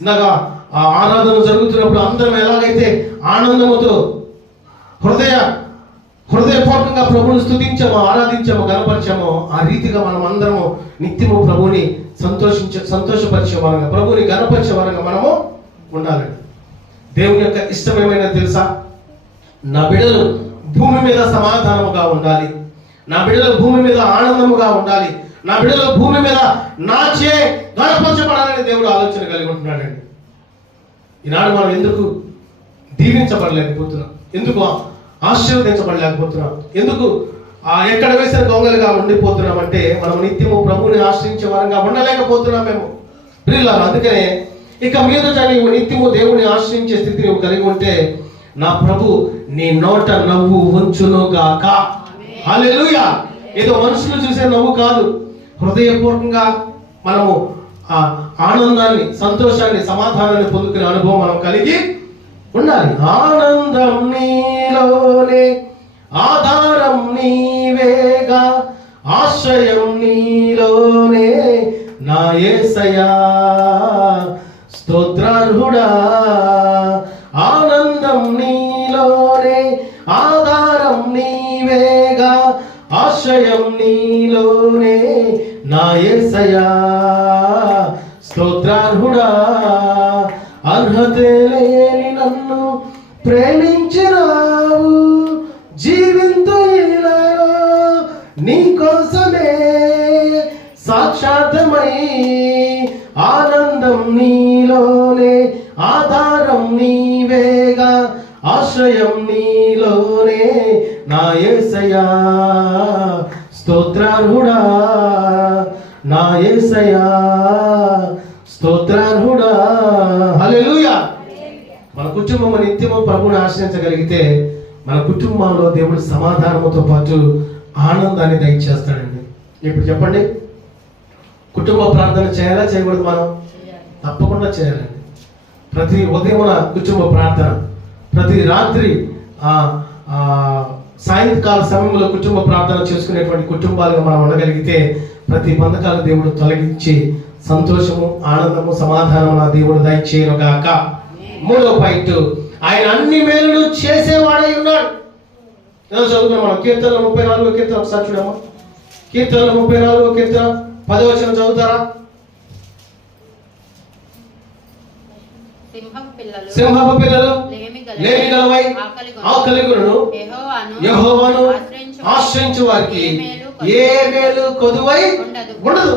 ఇందాక ఆ ఆరాధన జరుగుతున్నప్పుడు అందరం ఎలాగైతే ఆనందముతో హృదయపూర్వకంగా ప్రభువుని స్తుతించామో, ఆరాధించామో, గణపరిచామో, ఆ రీతిగా మనం అందరము నిత్యము ప్రభువుని సంతోషపరిచే వారంగా, ప్రభువుని గణపరిచే వారంగా మనము ఉండాలండి. దేవుని యొక్క ఇష్టమేమైనా తెలుసా? నా బిడ్డలు భూమి మీద సమాధానముగా ఉండాలి, నా బిడ్డలు భూమి మీద ఆనందముగా ఉండాలి, నా బిడ్డలు భూమి మీద నాచే గణపరచబడాలని దేవుడు ఆలోచన కలిగి ఉంటున్నాడండి. ఈనాడు మనం ఎందుకు దీవించబడలేకపోతున్నాం, ఎందుకు ఆశీర్వదించబడలేకపోతున్నాం, ఎందుకు ఎక్కడ వేసిన దొంగలుగా ఉండిపోతున్నాం అంటే మనం నిత్యము ప్రభువుని ఆశ్రయించే వారంగా ఉండలేకపోతున్నామేమో ప్రియులారా. అందుకనే ఇక మీదట నీవు నిత్యము దేవుని ఆశ్రయించే స్థితి నువ్వు కలిగి ఉంటే నా ప్రభు నీ నోట నవ్వు ఉంచునుగాక. హల్లెలూయా. ఏదో మనుషులు చూసే నవ్వు కాదు, హృదయపూర్వకంగా మనము ఆ ఆనందాన్ని, సంతోషాన్ని, సమాధానాన్ని పొందుకునే అనుభవం మనం కలిగి ఉండాలి. ఆనందం నీలోనే, ఆధారం నీవేగా, ఆశ్రయం నీలోనే నా యేసయ్యా, స్తోత్రార్హుడా. ఆనందం నీలోనే, ఆధారం నీవేగా, ఆశ్రయం నీలోనే నా యేసయ్యా, స్తోత్రార్హుడా. అర్హతే లేని నన్ను ప్రేమించినావు, జీవింతు ఇలాలో నీ కోసమే సాక్షాత్మై. ఆనందం నీలోనే, ఆధారం నీవేగా, ఆశ్రయం నీలోనే నా యేసయ్యా, స్తోత్రార్హుడా. నా యేసయ్యా, స్తోత్రార్హుడా. హల్లెలూయా. మన కుటుంబం నిత్యము ప్రభువుని ఆశ్రయించగలిగితే మన కుటుంబంలో దేవుడు సమాధానముతో పాటు ఆనందాన్ని దయచేస్తాడండి. ఇప్పుడు చెప్పండి, కుటుంబ ప్రార్థన చేయాలా చేయకూడదు? మనం తప్పకుండా చేయాలండి. ప్రతి ఉదయమున కుటుంబ ప్రార్థన, ప్రతి రాత్రి సాయంకాల సమయంలో కుటుంబ ప్రార్థన చేసుకునేటువంటి కుటుంబాలుగా మనం ఉండగలిగితే ప్రతి బంధకాలు దేవుడు తొలగించి సంతోషము, ఆనందము, సమాధానము నా దేవుడు దయచేయను గాక. మూడో పాయింట్, ఆయన అన్ని మేలులు చేసేవాడై ఉన్నాడు. చదువుకున్నాం మనం కీర్తనలు 34వ కీర్తన, ఒకసారి చూడమ్మా. కీర్తనలు 34వ కీర్తన 10వ వచనం చదువుతారా? సింహపు పిల్లలు లేమి గలవై ఆకలిగొను యెహోవాను ఆశ్రయించు వారికి ఏ మేలు కొదువై ఉండదు.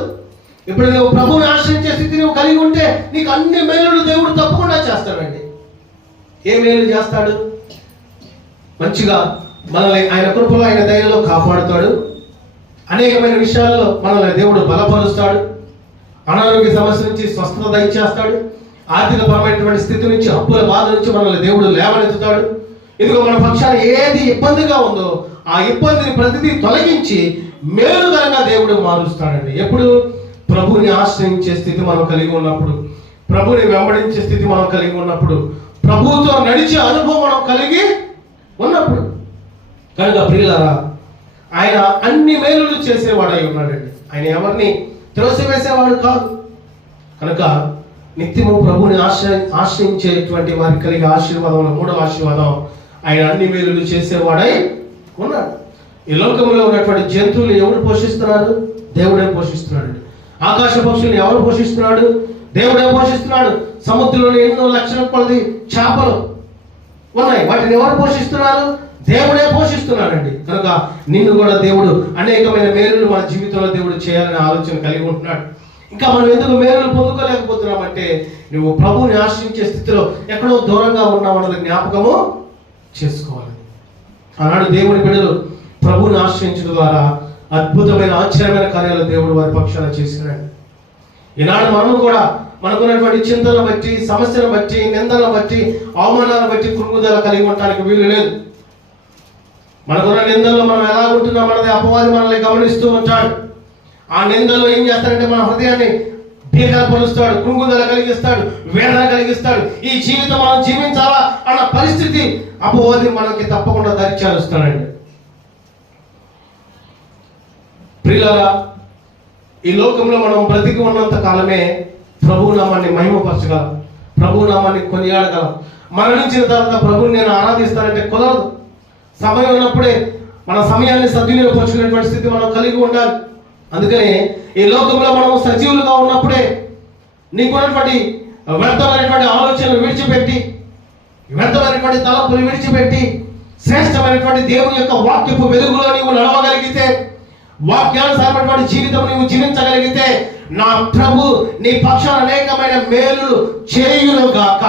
ఇప్పుడు నువ్వు ప్రభువుని ఆశ్రయించే స్థితి నువ్వు కలిగి ఉంటే నీకు అన్ని మేలులు దేవుడు తప్పకుండా చేస్తాడండి. ఏ మేలు చేస్తాడు? మంచిగా మనల్ని ఆయన కృపలో, ఆయన దయలో కాపాడుతాడు. అనేకమైన విషయాల్లో మనల్ని దేవుడు బలపరుస్తాడు. అనారోగ్య సమస్య నుంచి స్వస్థత దయచేస్తాడు. ఆర్థికపరమైనటువంటి స్థితి నుంచి, అప్పుల బాధ నుంచి మనల్ని దేవుడు లేవనెత్తుతాడు. ఇదిగో మన పక్షాన ఏది ఇబ్బందిగా ఉందో ఆ ఇబ్బందిని ప్రతిదీ తొలగించి మేలుకరంగా దేవుడు మారుస్తాడండి. ఎప్పుడు? ప్రభువుని ఆశ్రయించే స్థితి మనం కలిగి ఉన్నప్పుడు, ప్రభువుని వెంబడించే స్థితి మనం కలిగి ఉన్నప్పుడు, ప్రభువుతో నడిచే అనుభవం మనం కలిగి ఉన్నప్పుడు. కనుక ప్రియులారా, ఆయన అన్ని మేలులు చేసేవాడై ఉన్నాడండి. ఆయన ఎవరిని త్రోసివేసేవాడు కాదు. కనుక నిత్యము ప్రభువుని ఆశ్రయించేటువంటి వారికి కలిగే ఆశీర్వాదంలో మూడవ ఆశీర్వాదం, ఆయన అన్ని మేలులు చేసేవాడై ఉన్నాడు. ఈ లోకంలో ఉన్నటువంటి జంతువులు ఎవరు పోషిస్తున్నారు? దేవుడే పోషిస్తున్నాడు. ఆకాశ పక్షులను ఎవరు పోషిస్తున్నాడు? దేవుడే పోషిస్తున్నాడు. సముద్రంలో ఎన్నో లక్షల కొలది చేపలు ఉన్నాయి, వాటిని ఎవరు పోషిస్తున్నారు? దేవుడే పోషిస్తున్నాడండి. కనుక నిన్ను కూడా దేవుడు అనేకమైన మేలులు మన జీవితంలో దేవుడు చేయాలనే ఆలోచన కలిగి ఉంటున్నాడు. ఇంకా మనం ఎందుకు మేలులు పొందుకోలేకపోతున్నామంటే, నువ్వు ప్రభువుని ఆశ్రయించే స్థితిలో ఎక్కడో దూరంగా ఉన్నామన్నది జ్ఞాపకము చేసుకోవాలి. ఆనాడు దేవుని బిడ్డలు ప్రభువుని ఆశ్రయించడం ద్వారా అద్భుతమైన, ఆశ్చర్యమైన కార్యాలు దేవుడు వారి పక్షాన చేసినాడు. ఈనాడు మనం కూడా మనకున్నటువంటి చింతలను బట్టి, సమస్యలను బట్టి, నిందలను బట్టి, అవమానాలను బట్టి కృంగుదల కలిగి ఉండటానికి వీలు లేదు. మనకున్న నిందల్లో మనం ఎలా ఉంటున్నాం అన్నది అపవాది మనల్ని గమనిస్తూ ఉంటాడు. ఆ నిందలో ఏం చేస్తాడంటే మన హృదయాన్ని భీకరపరుస్తాడు, కృంగుదల కలిగిస్తాడు, వేదన కలిగిస్తాడు. ఈ జీవితం మనం జీవించాలా అన్న పరిస్థితి అపవాది మనకి తప్పకుండా దరిచేరుస్తాడండి. ప్రియులారా, ఈ లోకంలో మనం బ్రతికి ఉన్నంత కాలమే ప్రభు నామాన్ని మహిమపరచగలం, ప్రభు నామాన్ని కొనియాడగలం. మరణించిన తర్వాత ప్రభువుని నేను ఆరాధిస్తానంటే కుదరదు. సమయం ఉన్నప్పుడే మన సమయాన్ని సద్వినియోగపరుచుకునేటువంటి స్థితి మనం కలిగి ఉండాలి. అందుకనే ఈ లోకంలో మనం సజీవులుగా ఉన్నప్పుడే నీకున్నటువంటి వ్యర్థమైనటువంటి ఆలోచనలు విడిచిపెట్టి, వ్యర్థమైనటువంటి తలపులు విడిచిపెట్టి, శ్రేష్టమైనటువంటి దేవుని యొక్క వాక్యపు వెలుగులో నీవు నడవగలిగితే, వాక్యానుసారమైనటువంటి జీవితం నీవు జీవించగలిగితే, నా ప్రభు నీ పక్షాన అనేకమైన మేలులు చేయును గాక,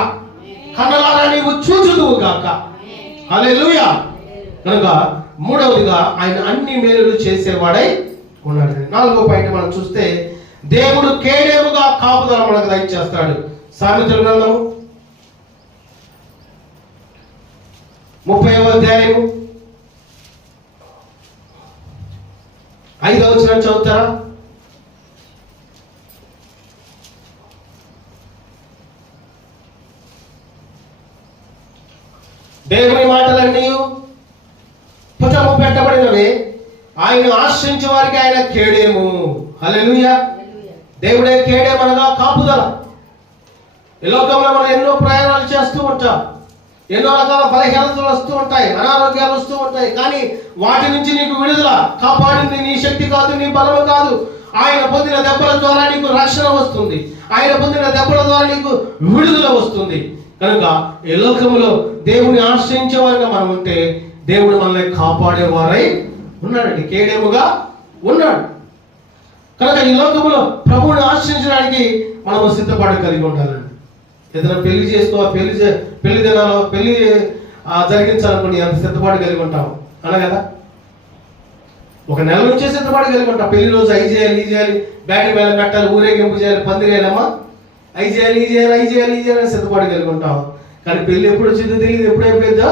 కన్నలారా నీవు చూచుదువు గాక. హల్లెలూయా. కనుక మూడవదిగా ఆయన అన్ని మేలులు చేసేవాడై ఉన్నాడు. నాలుగో పాయింట్ మనం చూస్తే, దేవుడు కేడేముగా కాపుదల మనకు దయచేస్తాడు. సామెతల గ్రంథము 30వ అధ్యాయము 5వ వచనం చదువుతారా? దేవుని మాటలన్నీ పుటము పెట్టబడినవే, ఆయన ఆశ్రయించే వారికి ఆయన కేడేము. హల్లెలూయా. దేవుడే కేడేమనగా కాపుదల. ఈ లోకంలో మనం ఎన్నో ప్రయాణాలు చేస్తూ ఉంటాం, ఎన్నో రకాల బలహీనతలు వస్తూ ఉంటాయి, అనారోగ్యాలు వస్తూ ఉంటాయి. కానీ వాటి నుంచి నీకు విడుదల కాపాడింది నీ శక్తి కాదు, నీ బలము కాదు. ఆయన పొందిన దెబ్బల ద్వారా నీకు రక్షణ వస్తుంది, ఆయన పొందిన దెబ్బల ద్వారా నీకు విడుదల వస్తుంది. కనుక ఈ లోకంలో దేవుని ఆశ్రయించే వారిగా మనం ఉంటే దేవుడు మనల్ని కాపాడేవారై ఉన్నాడండి, కేడేముగా ఉన్నాడు. కనుక ఈ లోకంలో ప్రభువుని ఆశ్రయించడానికి మనము సిద్ధపాటు కలిగి ఉండాలండి. ఏదైనా పెళ్లి చేసుకో, పెళ్లి దినాలో పెళ్లి జరిగించాలనుకుని అంత సిద్ధపాటు కలిగి ఉంటాం అలా కదా. ఒక నెల నుంచే సిద్ధపాటు కలిగి ఉంటాం. పెళ్లి రోజు అయి చేయాలి, ఈ చేయాలి, బ్యాటి మేళ పెట్టాలి, ఊరేగింపు చేయాలి, పందిరేయాలమ్మా, అయి చేయాలి, ఈ చేయాలి, అయి చేయాలి, ఈ చేయాలని సిద్ధపాటు కలిగి ఉంటాం. కానీ పెళ్లి ఎప్పుడు వచ్చిందో తెలియదు, ఎప్పుడు అయిపోయిందో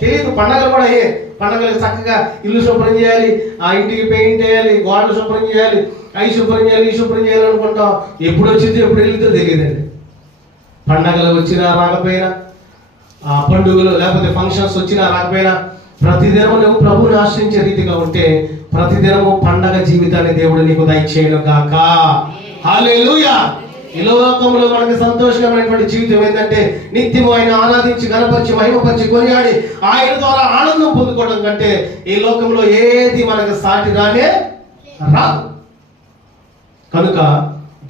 తెలియదు. పండగలు కూడా అయ్యే, పండగలకు చక్కగా ఇల్లు శుభ్రం చేయాలి, ఆ ఇంటికి పెయింట్ వేయాలి, గోడలు శుభ్రం చేయాలి, అవి శుభ్రం చేయాలి, ఈ శుభ్రం చేయాలి అనుకుంటాం. ఎప్పుడు వచ్చిందో ఎప్పుడు వెళ్ళిందో తెలియదండి. పండగలు వచ్చినా రాకపోయినా, ఆ పండుగలు లేకపోతే ఫంక్షన్స్ వచ్చినా రాకపోయినా, ప్రతిదినము నువ్వు ప్రభువుని ఆశ్రయించే రీతిగా ఉంటే ప్రతిదినము పండగ జీవితాన్ని దేవుడు నీకు దయచేయను గాక. హల్లెలూయా. ఈ లోకంలో మనకి సంతోషకరమైనటువంటి జీవితం ఏంటంటే నిత్యము ఆయన ఆరాధించి గణపరిచి మహిమపరిచి కొనియాడి ఆయన ద్వారా ఆనందం పొందుకోవడం కంటే ఈ లోకంలో ఏది మనకు సాటి రానే రాదు. కనుక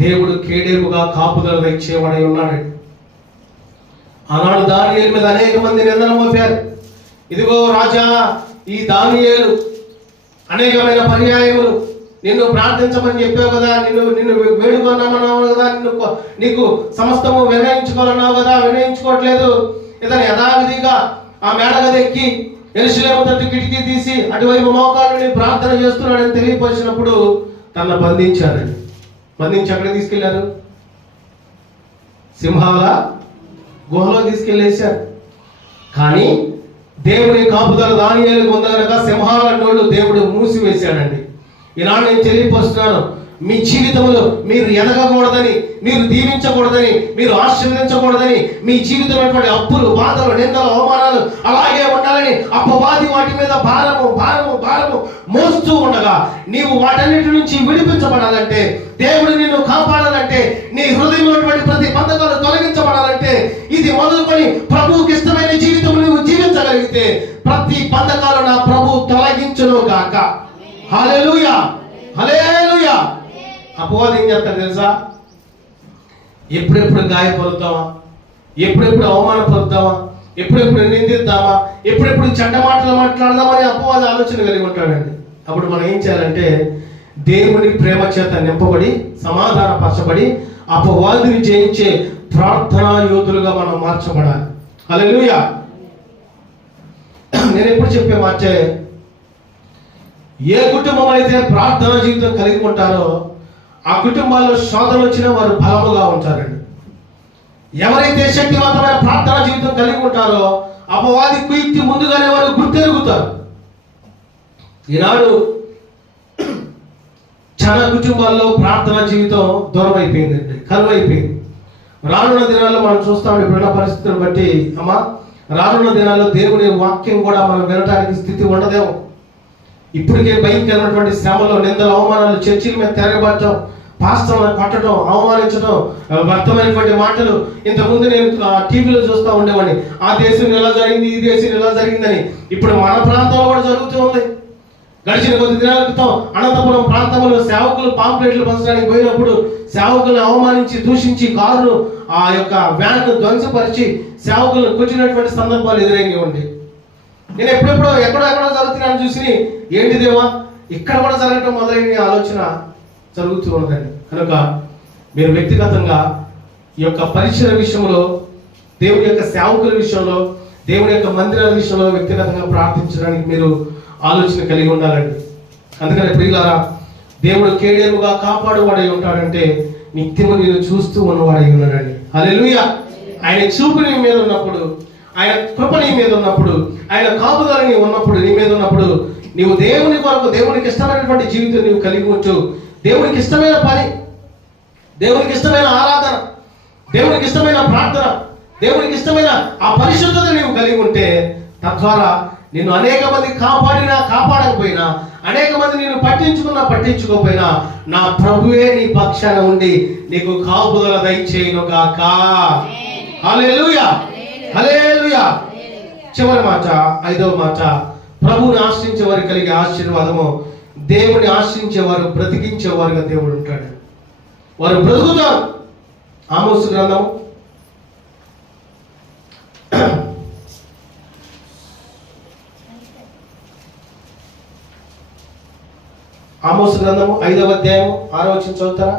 దేవుడు కేడేముగా కాపుదల ఇచ్చేవాడై ఉన్నాడు. ఆనాడు దానియేలు మీద అనేక మంది నిందలు మోపారు. ఇదిగో రాజా, ఈ దానియేలు అనేకమైన పర్యాయములు నిన్ను ప్రార్థించమని చెప్పావు కదా, నిన్ను వేడుకొన్నామన్నావు కదా, నీకు సమస్తము వినయించుకోవాలన్నావు కదా, వినయించుకోవట్లేదు. ఇతను యథావిధిగా ఆ మేడగది ఎక్కి యెరూషలేము తట్టు కిటికీ తీసి అటువైపు మోకాళ్ళని ప్రార్థన చేస్తున్నాడని తెలియపరిచినప్పుడు తనను బంధించారని. బంధించి అక్కడ తీసుకెళ్లారు, సింహాల గుహలో తీసుకెళ్లేశారు. కానీ దేవుని కాపుదల దానియేలు పొందగనక సింహాల నోళ్ళు దేవుడు మూసివేశాడండి. ఈనాడు నేను తెలియపరుస్తున్నాను, మీ జీవితంలో మీరు ఎదగకూడదని, మీరు దీవించకూడదని, మీరు ఆశీర్వదించకూడదని, మీ జీవితంలో అప్పులు, బాధలు, నిందలు, అవమానాలు అలాగే ఉండాలని అపవాది వాటి మీద భారము భారము భారము మోస్తూ ఉండగా నీవు వాటన్నిటి నుంచి విడిపించబడాలంటే, దేవుడు నిన్ను కాపాడాలంటే, నీ హృదయంలో ప్రతి బంధకాలు తొలగించబడాలంటే, ఇది మొదలుకొని ప్రభువుకి ఇష్టమైన జీవితం నువ్వు జీవించగలిగితే ప్రతి బంధకాలు నా ప్రభు తొలగించును గాక. హల్లెలూయా, హల్లెలూయా. అపవాది ఏం చేస్తాడు తెలుసా? ఎప్పుడెప్పుడు గాయపరుద్దామా, ఎప్పుడెప్పుడు అవమానపరుద్దామా, ఎప్పుడెప్పుడు నిందిద్దామా, ఎప్పుడెప్పుడు చెడ్డ మాటలు మాట్లాడదామని అపవాది ఆలోచన కలిగి ఉంటాడండి. అప్పుడు మనం ఏం చేయాలంటే దేవుని ప్రేమ చేత నింపబడి సమాధానపరచబడి అపవాదిని జయించే ప్రార్థనా యోధులుగా మనం మార్చబడాలి. హల్లెలూయా. నేను ఎప్పుడు చెప్పే మార్చే, ఏ కుటుంబం అయితే ప్రార్థనా జీవితం కలిగి ఉంటారో ఆ కుటుంబాల్లో శోధన వచ్చినా వారు బలముగా ఉంటారండి. ఎవరైతే శక్తివంతమైన ప్రార్థనా జీవితం కలిగి ఉంటారో అపవాది కుయుక్తి ముందుగానే వారు గుర్తెరుగుతారు. ఈనాడు చాలా కుటుంబాల్లో ప్రార్థనా జీవితం దూరం అయిపోయిందండి, కరువైపోయింది. రానున్న దినాల్లో మనం చూస్తాం, ఇప్పుడున్న పరిస్థితులను బట్టి అమ్మా, రానున్న దినాల్లో దేవుని వాక్యం కూడా మనం వినడానికి స్థితి ఉండదేమో. ఇప్పటికే భయంకరమైనటువంటి శ్రమలో, నిందలు, అవమానాలు, చర్చిల మీద తిరగబడటం, పాస్టర్లను కొట్టడం, అవమానించడం, వ్యర్థమైనటువంటి మాటలు. ఇంతకుముందు నేను టీవీలో చూస్తూ ఉండేవాడిని, ఆ దేశం ఎలా జరిగింది, ఈ దేశం ఎలా జరిగిందని. ఇప్పుడు మన ప్రాంతంలో కూడా జరుగుతూ ఉంది. గడిచిన కొద్ది దినాల క్రితం అనంతపురం ప్రాంతంలో సేవకులు పాంప్లెట్లు పంచడానికి పోయినప్పుడు సేవకులను అవమానించి దూషించి కారును, ఆ యొక్క వ్యాన్ను ధ్వంసపరిచి సేవకులను కూర్చున్నటువంటి సందర్భాలు ఎదురైనవి. నేను ఎప్పుడెప్పుడో ఎక్కడో జరుగుతున్నాను చూసి, ఏంటి దేవా ఇక్కడ కూడా జరగటం మొదలైన ఆలోచన జరుగుతూ ఉన్నదండి. కనుక మీరు వ్యక్తిగతంగా ఈ యొక్క పరిచయ విషయంలో, దేవుని యొక్క సేవకుల విషయంలో, దేవుని యొక్క మందిరాల విషయంలో వ్యక్తిగతంగా ప్రార్థించడానికి మీరు ఆలోచన కలిగి ఉండాలండి. అందుకని ప్రియులారా, దేవుడు కేడేముగా కాపాడువాడై ఉంటాడంటే నిత్యము నేను చూస్తూ ఉన్నవాడై ఉన్నాడండి. హల్లెలూయా. ఆయన చూపు నీ మీద ఉన్నప్పుడు, ఆయన కృప నీ మీద ఉన్నప్పుడు, ఆయన కాపుదల నీ ఉన్నప్పుడు, నీ మీద ఉన్నప్పుడు నీవు దేవుని కొరకు, దేవునికి ఇష్టమైనటువంటి జీవితం నీవు కలిగి ఉంచు. దేవునికి ఇష్టమైన పని, దేవునికి ఇష్టమైన ఆరాధన, దేవునికి ఇష్టమైన ప్రార్థన, దేవునికి ఇష్టమైన ఆ పరిశుద్ధత నీవు కలిగి ఉంటే తద్వారా నిన్ను అనేక మంది కాపాడినా కాపాడకపోయినా, అనేక మంది నిన్ను పట్టించుకున్నా పట్టించుకోకపోయినా నా ప్రభువే నీ పక్షాన ఉండి నీకు కాపుదల దయచేయును గాక. హల్లెలూయా, హల్లెలూయా. చివరి మాట, 5వ మాట, ప్రభువుని ఆశ్రయించే వారికి కలిగే ఆశీర్వాదము, దేవుని ఆశ్రయించేవారు బ్రతికించేవారుగా దేవుడు ఉంటాడు. వారు బ్రతుకుతారు. ఆమోసు గ్రంథం 5వ అధ్యాయం 6వ వచనం చదువుతారా?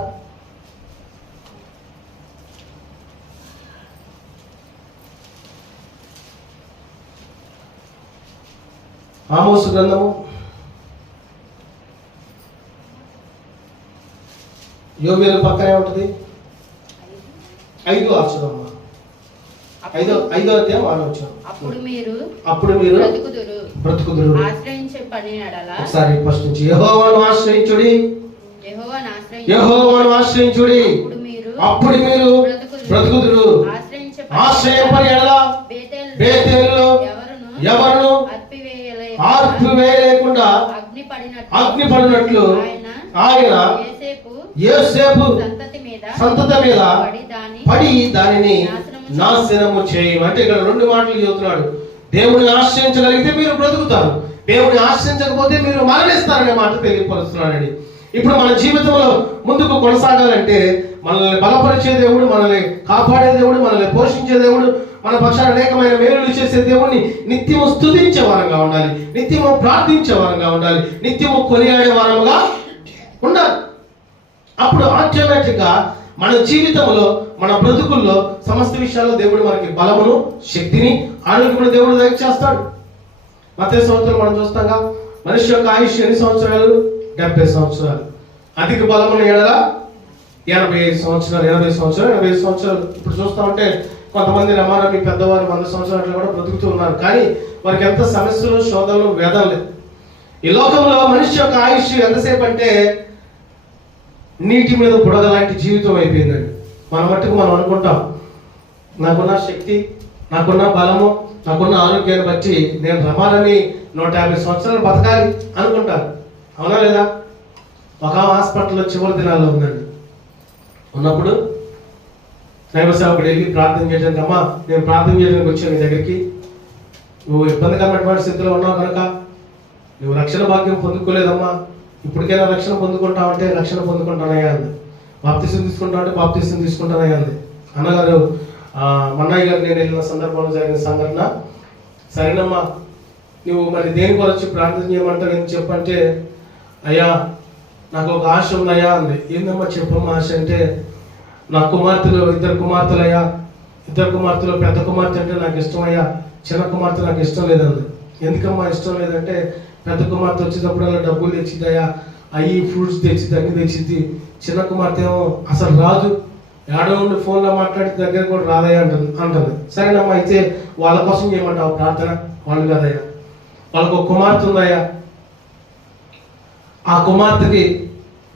ఆమోసు గ్రంథము యోవేలు పక్కనే ఉంటుంది. 5వ అధ్యాయం 6వ వచనం. అప్పుడు మీరు బ్రతుకుదురు. ఆశ్రయించే పని ఎడల, ఒకసారి ఫస్ట్ నుంచి, యెహోవాను ఆశ్రయించుడి, యెహోవాను ఆశ్రయించుడి, అప్పుడు మీరు బ్రతుకుదురు. ఆశ్రయం పని ఎడల బేతేలులో ఎవరును ఆర్పివేయలేకుండా అగ్ని పడినట్లు ఆయన యోసేపు సంతతి మీద పడి దానిని నాశనము చేయను. అంటే ఇక్కడ రెండు మాటలు చెబుతున్నాడు. దేవుడిని ఆశ్రయించగలిగితే మీరు బ్రతుకుతారు, దేవుడిని ఆశ్రయించకపోతే మీరు మరణిస్తారనే మాట తెలియపరుస్తున్నాడండి. ఇప్పుడు మన జీవితంలో ముందుకు కొనసాగాలంటే మనల్ని బలపరిచే దేవుడు, మనల్ని కాపాడే దేవుడు, మనల్ని పోషించే దేవుడు, మన పక్షాన అనేకమైన మేలులు చేసే దేవుడిని నిత్యము స్తుతించే వారంగా ఉండాలి, నిత్యము ప్రార్థించే వారంగా ఉండాలి, నిత్యము కొనియాడే వారముగా ఉండాలి. అప్పుడు ఆటోమేటిక్ గా మన జీవితంలో, మన బ్రతుకుల్లో సమస్త విషయాల్లో దేవుడు మనకి బలమును, శక్తిని, ఆరోగ్యమును దేవుడు దయచేస్తాడు. మత్తయి సంవత్సరం మనం చూస్తాగా మనిషి యొక్క ఆయుష్ ఎన్ని సంవత్సరాలు? 70 సంవత్సరాలు. అధిక బలమును ఎడల 85 సంవత్సరాలు. 80 సంవత్సరాలు. ఇప్పుడు చూస్తా ఉంటే కొంతమంది రమారమి పెద్దవారు 100 సంవత్సరాలు కూడా బ్రతుకుతూ ఉన్నారు. కానీ వారికి ఎంత సమస్యలు, శోధనలు, వేదన లేదు. ఈ లోకంలో మనిషి యొక్క ఆయుష్ ఎంతసేపు అంటే నీటి మీద బుడగ లాంటి జీవితం అయిపోయిందండి. మన మట్టుకు మనం అనుకుంటాం, నాకున్న శక్తి, నాకున్న బలము, నాకున్న ఆరోగ్యాన్ని బట్టి నేను రమారమి 150 సంవత్సరాలు బతకాలి అనుకుంటాను. అవునా లేదా? ఒక హాస్పిటల్లో చివరి దినాల్లో ఉందండి. ఉన్నప్పుడు దైవ సేవకుడు వెళ్ళి ప్రార్థన చేయడానికి, అమ్మా నేను ప్రార్థన చేయడానికి వచ్చాను నీ దగ్గరికి, నువ్వు ఇబ్బందికరమైనటువంటి స్థితిలో ఉన్నావు కనుక నువ్వు రక్షణ భాగ్యం పొందుకోలేదమ్మా, ఇప్పటికైనా రక్షణ పొందుకుంటావంటే రక్షణ పొందుకుంటానయ్యా అంది. బాప్తిసం తీసుకుంటావంటే బాప్తిసం తీసుకుంటానయ్యా అంది. అన్నగారు మన్నయ్య గారు నేను వెళ్ళిన సందర్భంలో జరిగిన సంఘటన, సరేనమ్మా నువ్వు మరి దేని కొరచి ప్రార్థన చేయమంటావు ఏం చెప్పంటే, అయ్యా నాకు ఒక ఆశ ఉందయ్యా అంది. ఏందమ్మా చెప్పమ్మా ఆశ అంటే, నా కుమార్తెలు 2 కుమార్తెలయ్యా, 2 కుమార్తెలు పెద్ద కుమార్తె అంటే నాకు ఇష్టం అయ్యా, చిన్న కుమార్తె నాకు ఇష్టం లేదండి. ఎందుకమ్మా ఇష్టం లేదంటే, పెద్ద కుమార్తె వచ్చేటప్పుడల్లా డబ్బులు తెచ్చిద్దయ్యా, అవి ఫ్రూట్స్ తెచ్చిద్ది, అన్ని తెచ్చిద్ది. చిన్న కుమార్తె ఏమో అసలు రాదు, ఏడో నుండి ఫోన్లో మాట్లాడి దగ్గర కూడా రాదయ్యా అంటుంది. సరేనమ్మా అయితే వాళ్ళ కోసం చేయమంటావు ప్రార్థన? వాళ్ళు కదయ్యా, వాళ్ళకు ఒక కుమార్తె ఉందయ్యా, ఆ కుమార్తెకి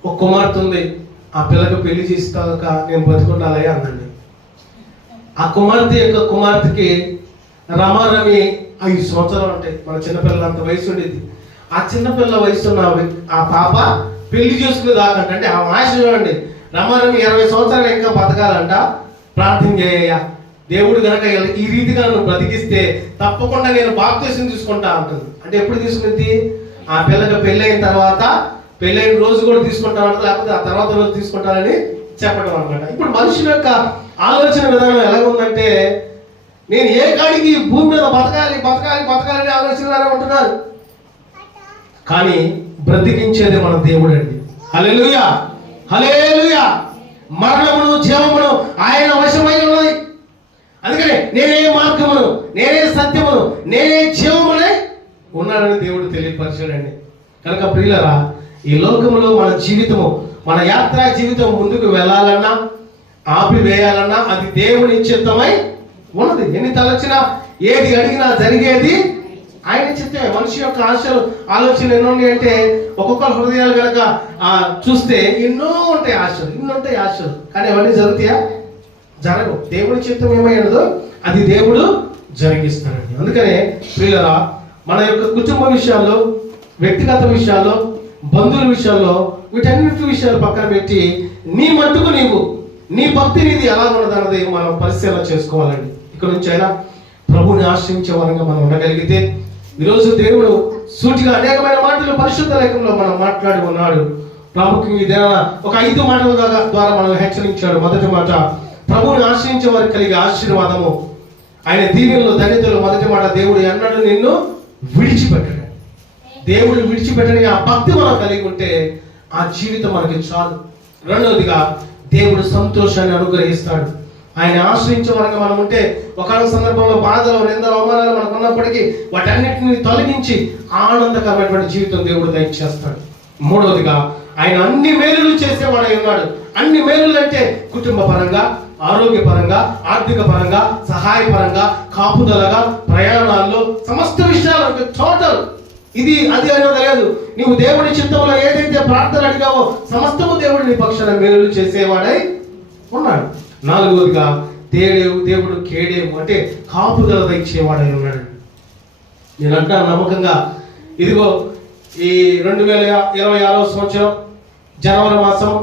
ఒక కుమార్తె ఉంది, ఆ పిల్లకి పెళ్లి చేస్తాక నేను బతుకుండాలయ్యా అందండి. ఆ కుమార్తెకి రమారమి 5 సంవత్సరాలు ఉంటాయి. మన చిన్నపిల్లలు అంత వయసు ఉండేది. ఆ చిన్నపిల్ల వయసు ఉన్న ఆ పాప పెళ్లి చేసుకునే దాకంట. అంటే ఆ ఆశ చూడండి, రమారమి 20 సంవత్సరాలు ఇంకా బతకాలంట. ప్రార్థన చేయ్యా, దేవుడు కనుక ఈ రీతిగా నువ్వు బ్రతికిస్తే తప్పకుండా నేను బాప్తిసం తీసుకుంటా అంటుంది. అంటే ఎప్పుడు తీసుకుంది? ఆ పిల్లకి పెళ్ళైన తర్వాత, పెళ్ళైన రోజు కూడా తీసుకుంటానంట, లేకపోతే ఆ తర్వాత రోజు తీసుకుంటానని చెప్పడం అనమాట. ఇప్పుడు మనుషుల యొక్క ఆలోచన విధానం ఎలా ఉందంటే, నేను ఏ కాడికి భూమి మీద బతకాలని ఆలోచనలానే ఉంటున్నారు. కానీ బ్రతికించేది మన దేవుడు అండి. హల్లెలూయా, హల్లెలూయా. మరణమును జీవమును ఆయన వశమై ఉన్నది. అందుకనే నేనే మార్గమును, నేనే సత్యమును, నేనే జీవమునే ఉన్నాడని దేవుడు తెలియపరిచాడండి. కనుక ప్రియులరా, ఈ లోకములో మన జీవితము, మన యాత్రా జీవితం ముందుకు వెళ్ళాలన్నా, ఆపివేయాలన్నా అది దేవుని చిత్తమై ఉన్నది. ఎన్ని తలచినా, ఏది అడిగినా జరిగేది ఆయన చిత్తమే. మనిషి యొక్క ఆశలు, ఆలోచనలు ఎన్నో ఉన్నాయి అంటే, ఒక్కొక్క హృదయాలు కనుక చూస్తే ఎన్నో ఉంటాయి ఆశలు, కానీ అవన్నీ జరుగుతాయా? జరగవు. దేవుడి చిత్తం ఏమైనదో అది దేవుడు జరిగిస్తాడండి. అందుకనే ప్రియులరా, మన యొక్క కుటుంబ విషయాల్లో, వ్యక్తిగత విషయాల్లో, బంధువుల విషయాల్లో, వీటన్నిటి విషయాలు పక్కన పెట్టి నీ మట్టుకు నీవు, నీ భక్తి నీది ఎలా ఉన్నదన్నది మనం పరిశీలన చేసుకోవాలండి. ఇక్కడ నుంచి అయినా ప్రభుని ఆశ్రయించే వారంగా మనం ఉండగలిగితే, ఈరోజు దేవుడు సూటిగా అనేకమైన మాటలు పరిశుద్ధ లేఖంలో మనం మాట్లాడి ఉన్నాడు. ప్రాముఖ్యంగా ఇదేనా ఒక 5 మాటల ద్వారా మనం హెచ్చరించాడు. మొదటి మాట, ప్రభుని ఆశ్రయించే వారికి కలిగే ఆశీర్వాదము, ఆయన దీవెనలు, ధన్యతలు. మొదటి మాట, దేవుడు ఎన్నడూ నిన్ను విడిచిపెట్టడు. దేవుడు విడిచిపెట్టని ఆ భక్తి మనం కలిగి ఉంటే ఆ జీవితం మనకి చాలు. రెండవదిగా, దేవుడు సంతోషాన్ని అనుగ్రహిస్తాడు. ఆయన ఆశ్రయించే వరకు మనం ఉంటే, ఒకనొక సందర్భంలో బాధలు, నిందలు, అవమానాలు మనకు ఉన్నప్పటికీ వాటన్నిటిని తొలగించి ఆనందకరమైనటువంటి జీవితం దేవుడు దయచేస్తాడు. మూడవదిగా, ఆయన అన్ని మేలులు చేసేవాడై ఉన్నాడు. అన్ని మేలులు అంటే కుటుంబ పరంగా, ఆరోగ్యపరంగా, ఆర్థిక పరంగా, సహాయపరంగా, కాపుదలగా, ప్రయాణాల్లో, సమస్త విషయాలు టోటల్ ఇది అది అనేది లేదు. నీవు దేవుడి చిత్తంలో ఏదైతే ప్రార్థన అడిగావో సమస్తము దేవుడు నీ పక్షాన మేలులు చేసేవాడై ఉన్నాడు. నాలుగవదిగా, దేవుడు కేడేము అంటే కాపుదల ఇచ్చేవాడై ఉన్నాడు. నేనంటా నమ్మకంగా, ఇదిగో ఈ 2026వ సంవత్సరం జనవరి మాసం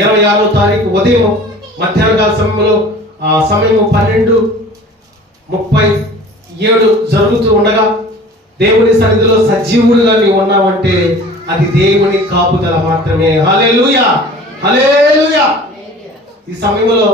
26వ తారీఖు ఉదయం మధ్యాహ్నకాల సమయంలో సమయం 12:37 జరుగుతూ ఉండగా దేవుని సన్నిధిలో సజీవుడిగా నీవు ఉన్నావంటే అది దేవుని కాపుదల మాత్రమే. హల్లెలూయా, హల్లెలూయా. ఈ సమయంలో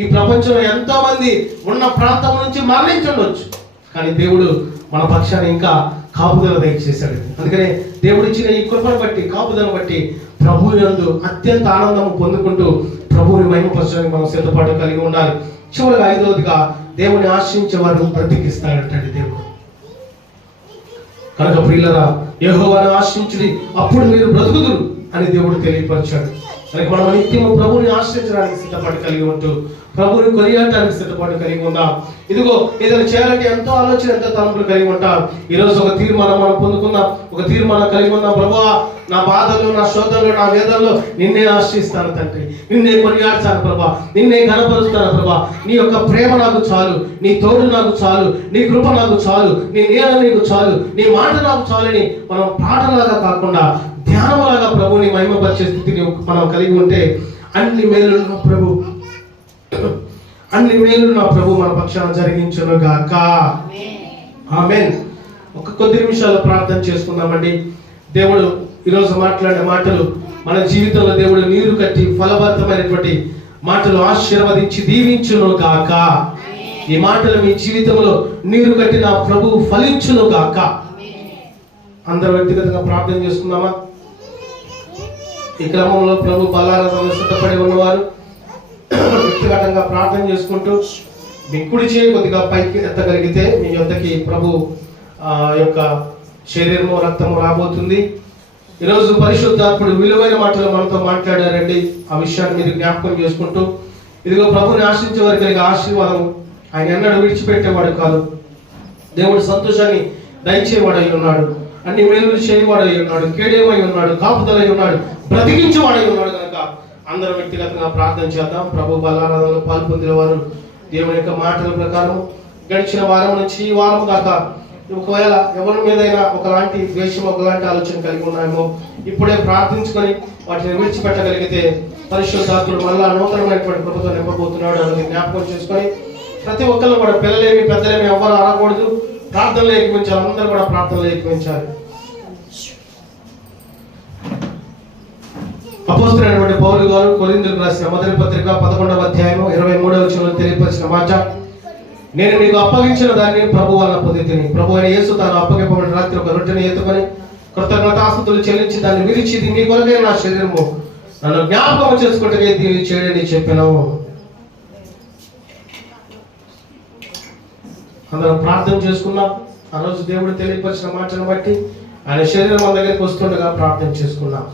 ఈ ప్రపంచంలో ఎంతో మంది ఉన్న ప్రాంతం నుంచి మరణించుండొచ్చు, కానీ దేవుడు మన పక్షాన్ని ఇంకా కాపుదల దయచేశాడు. అందుకనే దేవుడు ఇచ్చిన ఈ కృపను బట్టి, కాపుదలను బట్టి ప్రభువు యందు అత్యంత ఆనందం పొందుకుంటూ ప్రభువుని మహిమపరచడానికి మనం సిద్ధపాటు కలిగి ఉండాలి. చివరిగా 5వదిగా దేవుని ఆశ్రయించే వారు బ్రతికిస్తాడంటండి దేవుడు. కనుక ప్రియులరా, యెహోవాను ఆశ్రయించుడి, అప్పుడు మీరు బ్రతుకుదురు అని దేవుడు తెలియపరిచాడు. కనుక మనం నిత్యము ప్రభువుని ఆశ్రయించడానికి సిద్ధపాటు కలిగి ఉంటూ ప్రభువుని కొనియాడటానికి సిద్ధపాటు కలిగి ఉందాం. ఇదిగో ఏదైనా చేయాలంటే ఎంతో ఆలోచన, ఎంతో తలంపులు కలిగి ఉంటాం. ఈరోజు ఒక తీర్మానం మనం పొందుకుందాం, ఒక తీర్మానం కలిగి ఉందాం. ప్రభువా, నా బాధలు, నా శోధనలు, నా వేదనలో నిన్నే ఆశ్రయిస్తాను తండ్రి, నిన్నే కొనియాడతాను ప్రభా, నిన్నే ఘనపరుస్తాను ప్రభా. నీ యొక్క ప్రేమ నాకు చాలు, నీ తోడు నాకు చాలు, నీ కృప నాకు చాలు, నీ నీడ నీకు చాలు, నీ మాట నాకు చాలని మనం పాటలాగా కాకుండా ధ్యానంలాగా ప్రభువుని మహిమపరిచే స్థితిని మనం కలిగి ఉంటే అన్ని మేలు నా ప్రభు మన పక్షాన జరిగించును గాక. ఆమేన్. ఒక కొద్ది నిమిషాలు ప్రార్థన చేసుకుందామండి. దేవుడు ఈరోజు మాట్లాడే మాటలు మన జీవితంలో దేవుడు నీరు కట్టి ఫలభరితమైనటువంటి మాటలు ఆశీర్వదించి దీవించును గాక. ఈ మాటలు మీ జీవితంలో నీరు కట్టి నా ప్రభు ఫలించును గాక. అందరూ వ్యక్తిగతంగా ప్రార్థన చేసుకుందామా? ఈ క్రమంలో ప్రభు బలారాధనలో సిద్ధపడి ఉన్నవారు వ్యక్తిగతంగా ప్రార్థన చేసుకుంటూ మీ కుడి చేయి కొద్దిగా పైకి ఎత్తగలిగితే మీ యొద్దకి ప్రభు యొక్క శరీరము, రక్తము రాబోతుంది. ఈరోజు పరిశుద్ధాత్ముడు విలువైన మాటలు మనతో మాట్లాడారండి. ఆ విషయాన్ని మీరు జ్ఞాపకం చేసుకుంటూ, ఇదిగో ప్రభుని ఆశ్రయించే వారికి కలిగే ఆశీర్వాదం ఆయన ఎన్నడూ విడిచిపెట్టేవాడు కాదు. దేవుడు సంతోషాన్ని దయచేవాడై ఉన్నాడు, అన్ని మేలులు చేయవాడై ఉన్నాడు, కేడేమై ఉన్నాడు, కాపుదలై ఉన్నాడు, బ్రతికించేవాడై ఉన్నాడు. కనుక అందరం వ్యక్తిగతంగా ప్రార్థన చేద్దాం. ప్రభు బలారాధనలో పాల్పొందిన వారు దేవుని యొక్క మాటల ప్రకారం గడిచిన వారం నుంచి ఈ వారం దాకా ఒకవేళ ఎవరి మీదైనా ఒకలాంటి ద్వేషం, ఒకలాంటి ఆలోచన కలిగి ఉన్నామో ఇప్పుడే ప్రార్థించుకొని వాటిని విడిచిపెట్టగలిగితే పరిశుద్ధాత్ముడు మళ్ళా నూతనమైనటువంటి కృపతో నింపబోతున్నాడు అనేది జ్ఞాపకం చేసుకొని ప్రతి ఒక్కరు కూడా, పిల్లలేమి పెద్దలేమి ఎవ్వరు అడగకూడదు, ప్రార్థనలు ఏకమించాలి. అందరూ కూడా ప్రార్థనలు ఏకమించాలి. అపోస్తలుడైనటువంటి పౌలు గారు కొరింథీయులకు రాసిన మొదటి పత్రిక 11వ అధ్యాయం 23వ వచనంలో తెలియపరిచిన మాట, నేను మీకు అప్పగించిన దాన్ని ప్రభు వలన పొందితిని. ప్రభు అయిన యేసు తాను అప్పగింపబడిన రాత్రి ఒక రొట్టెను ఎత్తుకొని కృతజ్ఞతాస్తుతులు చెల్లించి దాన్ని విరిచి, ఇది మీ కొరకే నా శరీరము, నన్ను జ్ఞాపకం చేసుకుంటే దీన్ని చేయడని చెప్పాను. అందరం ప్రార్థన చేసుకున్నాం. ఆ రోజు దేవుడు తెలియపరిచిన మాటను బట్టి ఆయన శరీరం మన దగ్గరికి వస్తుండగా ప్రార్థన చేసుకున్నాం.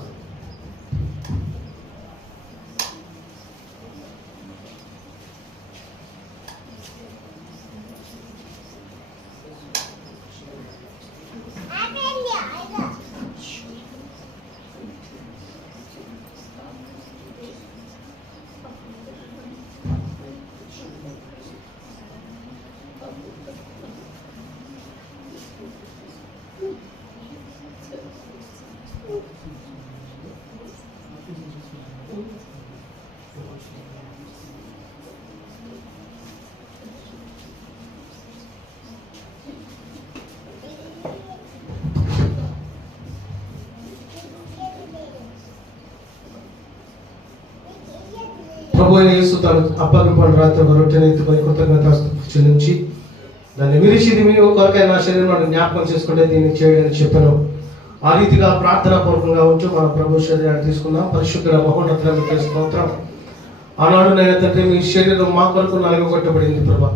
ప్రభు అయిన యేసు తాను అప్పగింపబడిన రాత్రి ఒక రొట్టెను ఎత్తుకొని కృతజ్ఞతాస్తుతులు చెల్లించి దాన్ని విరిచి, ఇది మీ కొరకై నా శరీరం జ్ఞాపకం చేసుకుంటే దీన్ని చేయడని చెప్పాను. ఆ రీతిగా ప్రార్థనా పూర్వకంగా ఉంటూ మన ప్రభు శరీరాన్ని తీసుకుందాం. పరిశుద్ధ మహోన్నతులకు స్తోత్రం. ఆనాడు నేను తండ్రి, మీ శరీరం మా కొరకు నలగొట్టబడింది ప్రభా,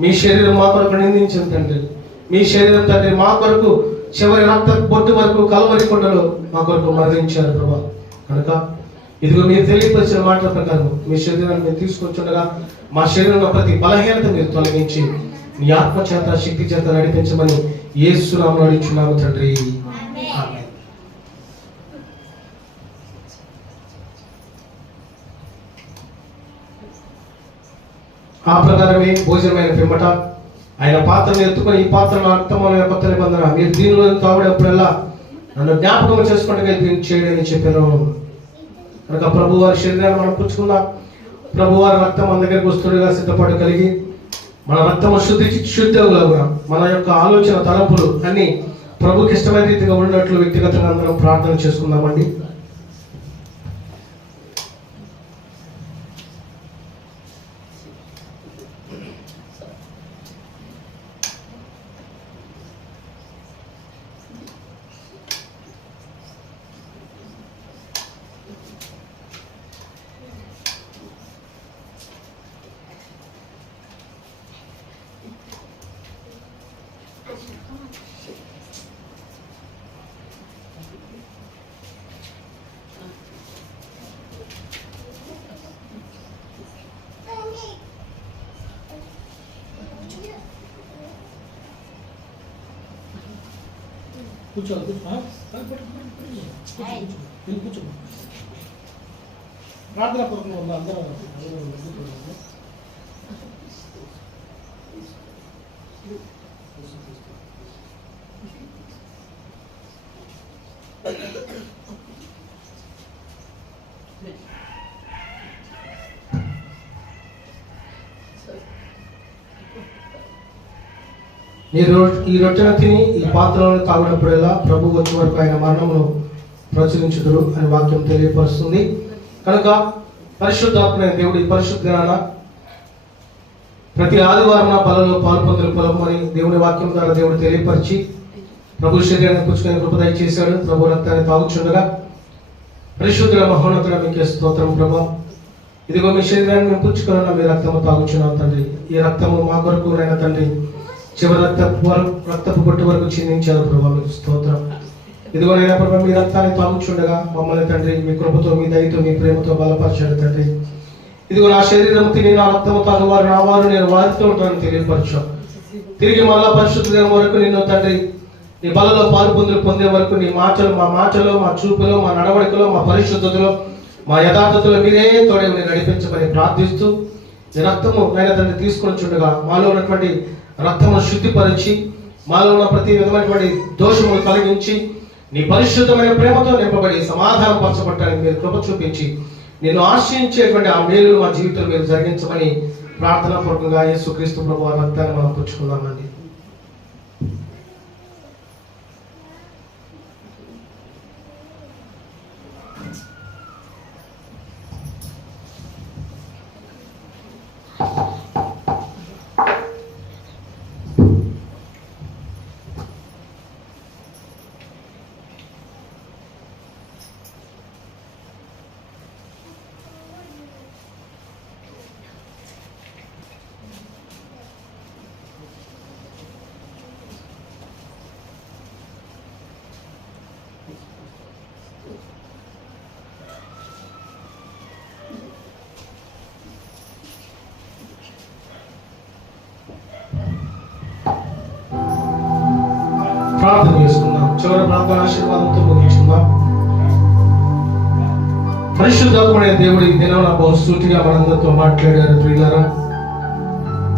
మీ శరీరం మా కొరకు నిందించింది తండ్రి, మీ శరీరం తండ్రి మా కొరకు చివరి రక్త బొట్టు వరకు కలవరి కొండలో మా కొరకు మరణించారు ప్రభా. కనుక ఇదిగో మీరు తెలియపరిచిన మాటల ప్రకారం మీ శరీరాన్ని మీరు తీసుకొచ్చుండగా మా శరీరంలో ప్రతి బలహీనత మీరు తొలగించి మీ ఆత్మ చేత, శక్తి చేత నడిపించమని యేసు నామములో అడుగుచున్నాము తండ్రి. ఆమేన్. ఆ ప్రకారమే భోజనమైన పిమ్మట ఆయన పాత్రను ఎత్తుకొని, ఈ పాత్రను రక్తమైన కొత్త నిబంధన, మీరు దీనిలో తాగుడప్పుడల్లా నన్ను జ్ఞాపకం చేసుకుంటే దీన్ని చేయడని చెప్పాను. కనుక ప్రభు వారి శరీరాన్ని మనం పుచ్చుకుందాం. ప్రభు వారి రక్తం మన దగ్గరికి వస్తుండగా సిద్ధపడి కలిగి మన రక్తము శుద్ధంగా మన యొక్క ఆలోచన తలంపులు అన్ని ప్రభుకి ఇష్టమైన రీతిగా ఉన్నట్లు వ్యక్తిగతంగా అందరం ప్రార్థన చేసుకుందామండి. కూర్చో ప్రార్థన పూర్వకంగా ఉందా అందరూ ఈ రొట్టెను తిని ఈ పాత్రలను తాగినప్పుడల్లా ప్రభు వచ్చే వరకు ఆయన మరణమును ప్రచురించుదురు అని వాక్యం తెలియపరుస్తుంది. కనుక పరిశుద్ధాత్మైన దేవుడు ఈ పరిశుద్ధ దినాన ప్రతి ఆదివారం నా బలలో పాల్పొందులు పొలమని దేవుని వాక్యం ద్వారా దేవుడు తెలియపరిచి ప్రభు శరీరాన్ని పుచ్చుకొని కృప దయచేశాడు. ప్రభు రక్తాన్ని తాగుచుండగా పరిశుద్ధుల మహోన్నతుల మీకే స్తోత్రం ప్రభా. ఇదిగో మీ శరీరాన్ని మేము పుచ్చుకున్న మీ రక్తము తాగుచున్నాం తండ్రి. ఈ రక్తము మా కొరకు నైనా తండ్రి చివరి రక్తపు పొట్టు వరకు చిందించారు ప్రభా, మీకు స్తోత్రం. ఇదిగో నైనా ప్రభా మీ రక్తాన్ని తాగుచుండగా మమ్మల్ని తండ్రి మీ కృపతో మీ దయతో మీ ప్రేమతో బలపరచాడు తండ్రి. ఇదిగో నా శరీరం తిని నా రక్తము తాగువారు నా వారు నేను వారితో ఉంటానని తెలియపరచాం. తిరిగి మళ్ళా పరిశుద్ధ వరకు నిన్ను తండ్రి నీ బలలో పాల్పొందులు పొందే వరకు నీ మాటలు మా చూపులో మా నడవడికలో మా పరిశుద్ధతలో మా యథార్థతలో మీరే తోడే నడిపించమని ప్రార్థిస్తూ ఈ రక్తము నైనా తండ్రి తీసుకొని చుండగా మాలో ఉన్నటువంటి రక్తమును శుద్ధిపరిచి మాలో ఉన్న ప్రతి విధమైనటువంటి దోషములు తొలగించి నీ పరిశుద్ధమైన ప్రేమతో నింపబడి సమాధానం పరచబట్టడానికి మీరు కృప చూపించి నిన్ను ఆశ్రయించేటువంటి ఆ మేలు మా జీవితంలో మీరు జరిగించమని ప్రార్థనా పూర్వకంగా యేసుక్రీస్తు ప్రభువు రక్తాన్ని మనం పుచ్చుకుందామండి. ప్రార్థన చేసుకుందాం. చివరి ప్రార్థన ఆశీర్వాదంతో ముగించుకుందాం. పరిశుద్ధాత్ముడైన దేవుడి దినం బహుసూటిగా మనందరితో మాట్లాడారు ప్రియులారా.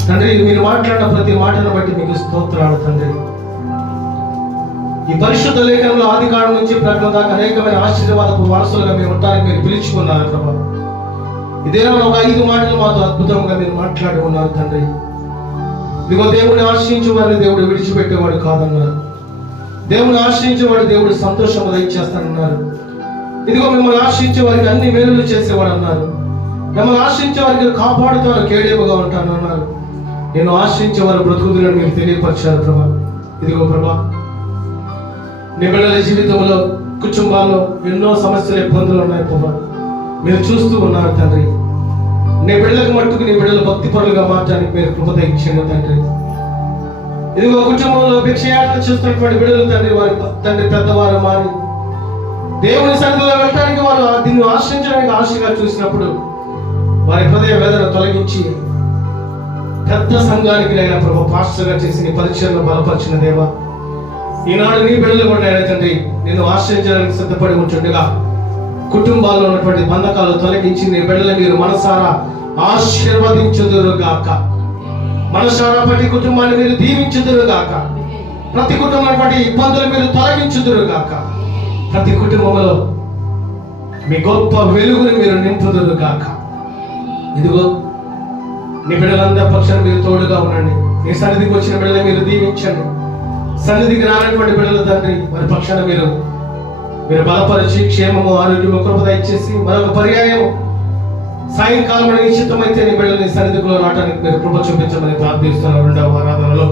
తండ్రి మీరు మాట్లాడిన ప్రతి మాటను బట్టి మీకు స్తోత్రాలు తండ్రి. ఈ పరిశుద్ధ లేఖనంలో ఆది కాలం నుంచి ప్రకటన దాకా అనేకమైన ఆశీర్వాదపు వారసులుగా మేము ఉంటారని మీరు పిలుచుకున్నారు ప్రభా. ఈ దినంలో ఒక 5 మాటలు మాతో అద్భుతంగా మీరు మాట్లాడి ఉన్నారు తండ్రి. ఇదిగో దేవుడిని ఆశ్రయించే వారిని దేవుడు విడిచిపెట్టేవాడు కాదన్నారు. దేవుని ఆశ్రయించేవాడు దేవుడు సంతోషం దయచేస్తానన్నారు. ఇదిగో మిమ్మల్ని ఆశ్రయించే వారికి అన్ని మేలులు చేసేవాడు అన్నారు. మిమ్మల్ని ఆశ్రయించే వారికి కాపాడుతాను కేడేపుగా ఉంటాను అన్నారు. నేను ఆశ్రయించే వారు బ్రతుకుతులను మీరు తెలియపరిచారు ప్రభా. ఇదిగో ప్రభా నీ బిడ్డల జీవితంలో కుటుంబాల్లో ఎన్నో సమస్యలు ఇబ్బందులు ఉన్నాయి ప్రభా. మీరు చూస్తూ ఉన్నారు తండ్రి. నీ బిడ్డలకు మట్టుకు నీ బిడ్డలు భక్తి పరులుగా మార్చడానికి మీరు కృప ఇచ్చింది తండ్రి. ఇదిగో కుటుంబంలో భిక్షయాత్ర చేస్తున్నటువంటి బిడ్డలు తండ్రి వారి తండ్రి పెద్దవారు మారి దేవుని సన్నిధిలో వెళ్ళడానికి వారు దీన్ని ఆశ్రయించడానికి ఆశగా చూసినప్పుడు వారి హృదయ వేదన తొలగించి పెద్ద సంఘానికి అయినా ప్రభు పాస్టర్గా చేసి నీ పరిచయంలో బలపరిచిన దేవా, ఈనాడు నీ బిడ్డలు కూడా తండ్రి నిన్ను ఆశ్రయించడానికి సిద్ధపడి ఉంటుండగా కుటుంబాల్లో ఉన్నటువంటి బంధకాలు తొలగించి నీ బిడ్డలు మీరు మనసారా ఆశీర్వదించుదురుగాక. మనసారా ప్రతి కుటుంబాన్ని మీరు దీవించుదురుగాక. ప్రతి కుటుంబం ఇబ్బందులు మీరు తొలగించుదురుగాక. ప్రతి కుటుంబంలో మీ గొప్ప వెలుగుని మీరు నింపుదురు కాక. ఇదిగో నీ బిడ్డలందరి పక్షాన్ని మీరు తోడుగా ఉండండి. నీ సన్నిధికి వచ్చిన బిడ్డలు మీరు దీవించండి. సన్నిధికి రానటువంటి బిడ్డల తండ్రి వారి పక్షాన మీరు బలపరిచి క్షేమము ఆరోగ్యము కృప ఇచ్చేసి మరొక పర్యాయం సాయంకాలం నిశ్చితమైతే నీ బిడ్డలు నీ సన్నిధిలో రావడానికి మీరు కృప చూపించమని ప్రార్థిస్తున్నారు. రెండవ ఆరాధనలో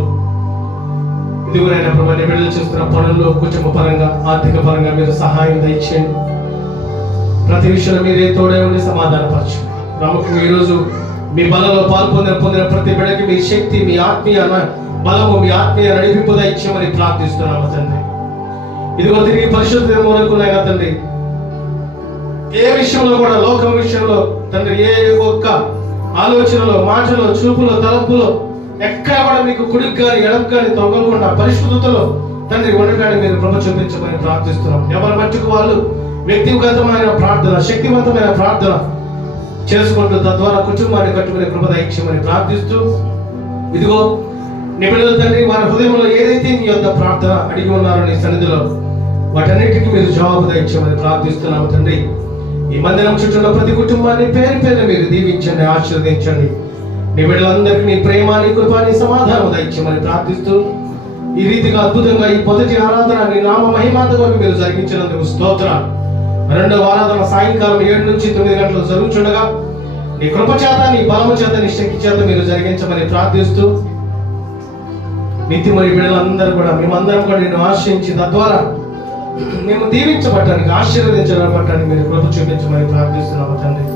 ఇదిగురైన ప్రభు నీ బిడ్డలు చేస్తున్న పనుల్లో కుటుంబ పరంగా ఆర్థిక పరంగా మీరు సహాయం దయచేయండి. ప్రతి విషయంలో మీరే తోడే ఉండి సమాధానపరచండి. ప్రాముఖ్యంగా ఈరోజు మీ బలంలో పొందిన ప్రతి బిడ్డకి మీ శక్తి, మీ ఆత్మీయ బలము, మీ ఆత్మీయ నడిపింపు దయచేయమని ప్రార్థిస్తున్నాము తండ్రి. ఇదిగో తిరిగి పరిశుద్ధ మూలకునైనా తండ్రి ఏ విషయంలో కూడా లోకం విషయంలో తండ్రి ఏ ఒక్క ఆలోచనలో, మాటలో, చూపులో, తలపులో ఎక్కడ కూడా మీకు కుడికి కానీ ఎడకు కానీ తొగలకుండా పరిశుద్ధతలో తండ్రి ఉండగానే మీరు కృప చూపించమని ప్రార్థిస్తున్నాం. ఎవరి మట్టుకు వాళ్ళు వ్యక్తిగతమైన ప్రార్థన, శక్తివంతమైన ప్రార్థన చేసుకుంటూ తద్వారా కుటుంబాన్ని కట్టుకునే కృప దయచేయమని ప్రార్థిస్తూ ఇదిగో నీ బిడ్డల తండ్రి వారి హృదయంలో ఏదైతే మీ యొక్క ప్రార్థన అడిగి ఉన్నారో నీ సన్నిధిలో వాటన్నిటికీ మీరు జవాబు దయచేయమని ప్రార్థిస్తున్నాము తండ్రి. ఈ మందిరం చుట్టూ ఉన్న ప్రతి కుటుంబాన్ని పేరు పేరు మీరు దీవించండి, ఆశీర్వదించండి. నీ బిడ్డలందరికీ నీ ప్రేమ, నీ కృప, నీ సమాధానం దయచేయమని ప్రార్థిస్తూ ఈ రీతిగా అద్భుతంగా ఈ మొదటి ఆరాధన నీ నామ మహిమాంతగా మీరు జరిగించినందుకు స్తోత్రాలు. రెండవ ఆరాధన సాయంకాలం 7 నుంచి 9 గంటలు జరుగుతుండగా నీ కృప చేత, నీ బలము చేత, నీ శక్తి చేత మీరు జరిగించమని ప్రార్థిస్తూ నిత్యమరి బిడ్డలందరూ కూడా మేమందరం కూడా నేను ఆశ్రయించి తద్వారా మేము దీవించబట్టానికి, ఆశీర్వదించబట్టానికి మీరు కృప చూపించమని ప్రార్థిస్తున్నాము తండ్రి.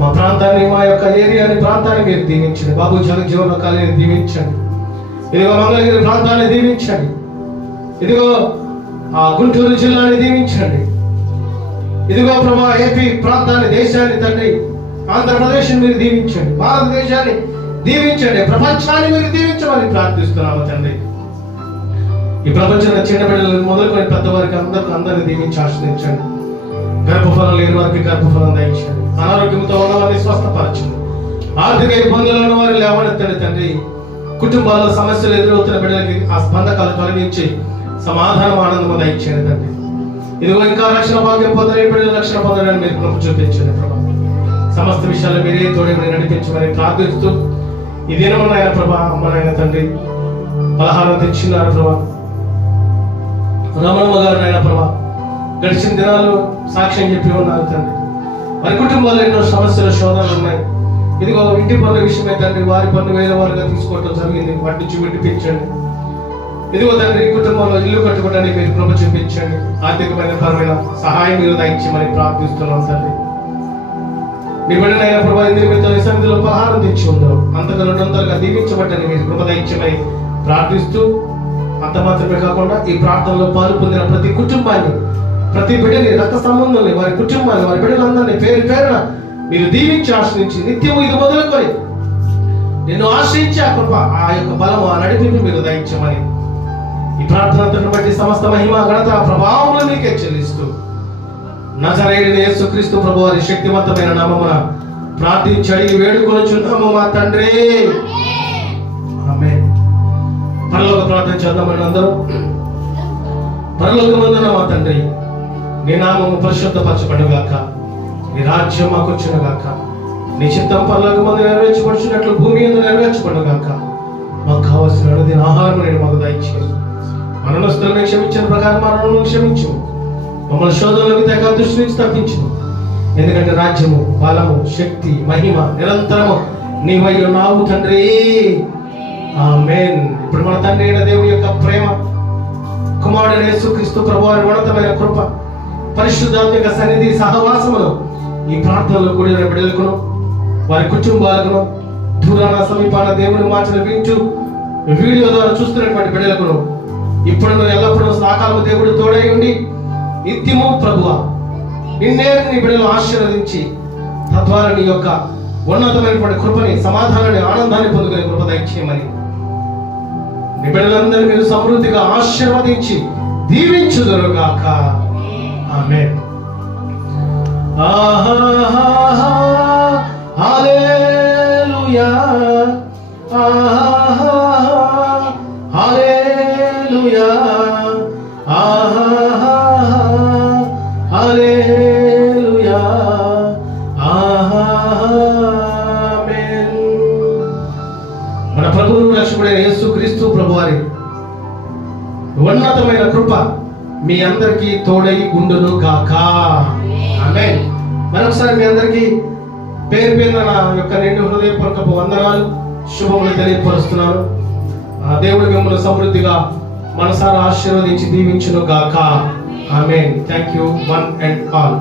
మా ప్రాంతాన్ని, మా యొక్క ఏరియాని, ప్రాంతాన్ని మీరు దీవించండి. బాబు జగజ్జీవన కాలేజీని దీవించండి. ఇదిగో మంగళగిరి ప్రాంతాన్ని దీవించండి. ఇదిగో ఆ గుంటూరు జిల్లాని దీవించండి. ఇదిగో ప్రభా ఏపీ ప్రాంతాన్ని, దేశాన్ని తండ్రి, ఆంధ్రప్రదేశ్ మీరు దీవించండి. భారతదేశాన్ని దీవించండి. ప్రపంచాన్ని మీరు దీవించమని ప్రార్థిస్తున్నాము తండ్రి. ఈ ప్రపంచంలో చిన్న బిడ్డలను మొదలుకొని పెద్దవారికి అందరిని దీవించి ఆశ్రయించండి. గర్భఫలం లేని వారికి గర్భఫలం దయచండి. అనారోగ్యంతో ఉన్న వారిని స్వస్థపరచండి. ఆర్థిక ఇబ్బందులు ఉన్న వారిని లేవనెత్తండి తండ్రి. కుటుంబాల్లో సమస్యలు ఎదురవుతున్న బిడ్డలకి ఆ స్పందకాలు తొలగించి సమాధానం, ఆనందం దయచేయండి తండ్రి. ఇదిగో ఇంకా రక్షణ భాగ్యం పొందని బిడ్డలు రక్షణ పొందడానికి మీరు కృప చూపించండి ప్రభా. సమస్త విషయాలు మీరే తోడని నడిపించమని ప్రార్థిస్తూ ఈ దినమునైనా ప్రభా అమ్మనైనా తండ్రి పలహారం తెచ్చినారు ప్రభా. రమణమ్మ గారు అయినా ప్రభా గడిచిన దినాలు సాక్ష్యం చెప్పి ఉన్నారు తండ్రి. వారి కుటుంబాల్లో ఎన్నో సమస్యలు, శోధనలు ఉన్నాయి. ఇదిగో ఇంటి పనుల విషయమే తండ్రి వారి పన్ను వేరే వారుగా తీసుకోవడం జరిగింది. వాటి నుంచి విడిపించండి. ఇదిగో తండ్రి కుటుంబంలో ఇల్లు కట్టుకోవడానికి మీరు కృప చూపించండి. ఆర్థికమైన పరమైన సహాయం మీరు దయచేయమని ప్రార్థిస్తున్నాం తండ్రి. మీ బిడ్డనైనా ప్రభా నిమిత్తం ఈ సన్నిధిలో పలహారం తెచ్చి ఉందో అంతగా 200గా దీవించబట్టని మీరు కృప దయచేయమని ప్రార్థిస్తూ అంత మాత్రమే కాకుండా ఈ ప్రార్థనలో పాలు పొందిన ప్రతి కుటుంబాన్ని, ప్రతి బిడ్డని, రక్త సంబంధాన్ని, వారి కుటుంబాన్ని, వారి బిడ్డలందరినీ పేరు పేరున మీరు దీవించి ఆశ్రయించి నిత్యము ఇది మొదలుకొని నిన్ను ఆశ్రయించి ఆ కృప, ఆ యొక్క బలము, ఆ నడిపింపు మీరు దయచేయమని ఈ ప్రార్థనను బట్టి సమస్త మహిమ, ఘనత, ప్రభావములు మీకే చెల్లిస్తూ నజరేయుడైన యేసుక్రీస్తు ప్రభు వారి శక్తివంతమైన నామమున ప్రార్థించి అడిగి వేడుకొనుచున్నాము మా తండ్రి. ఆమేన్. పరలోక ప్రార్థన చేద్దామని అందరూ. పరలోకమందున్న మా తండ్రి, నీ నామము పరిశుద్ధపరచబడుగాక, నీ రాజ్యం మాకు వచ్చునుగాక, నీ చిత్తం పరలోకమందు నెరవేర్చబడుచున్నట్లు భూమి యందు నెరవేర్చబడుగాక. మాకు కావలసిన అనుదిన ఆహారం నేను మాకు దయచేయి. మరణస్తులను క్షమించిన ప్రకారం మరణను క్షమించు. మమ్మల్ని శోధనలోకి తెగ దృష్టి నుంచి తప్పించు. ఎందుకంటే రాజ్యము, బలము, శక్తి, మహిమ నిరంతరము నీవై ఉన్నావు తండ్రి. ఆమేన్. ఇప్పుడు మన తండ్రి అయిన దేవుని యొక్క ప్రేమ, కుమారుడైన యేసుక్రీస్తు ప్రభువారి ఉన్నతమైన కృప, పరిశుద్ధాత్మిక సన్నిధి సహవాసమును ఈ ప్రార్థనలో కూడిన బిడ్డలకును, వారి కుటుంబాలకును, దూరాన సమీపాన దేవుని మాటలు వింటూ వీడియో ద్వారా చూస్తున్నటువంటి బిడ్డలకును ఇప్పుడు ఎల్లప్పుడూ సకాలము దేవుడు తోడై ఉండి నిత్యము ప్రభువా నిన్నే నీ బిడ్డలు ఆశీర్వదించి తద్వారా నీ యొక్క ఉన్నతమైనటువంటి కృపని, సమాధానాన్ని, ఆనందాన్ని పొందుకునే కృప దయచేయమని నీ బిడ్డలందరినీ మీరు సమృద్ధిగా ఆశీర్వదించి దీవించుదురుగాక. ఆమేన్. హల్లెలూయా, హల్లెలూయా, హల్లెలూయా, హల్లెలూయా ఆమేన్. మన ప్రభువు రక్షకుడైన యేసుక్రీస్తు ప్రభువారి ఉన్నతమైన కృప మీ అందరికీ తోడై ఉండును గాక. ఆమేన్. మరొకసారి మీ అందరికీ పేరు పేరున నా యొక్క నిండు హృదయపూర్వక వందనాలు, శుభములు తెలియపరుస్తున్నాను. దేవుడు మిమ్మల్ని సమృద్ధిగా మనసారా ఆశీర్వదించి దీవించును గాక. Amen. Thank you one and all.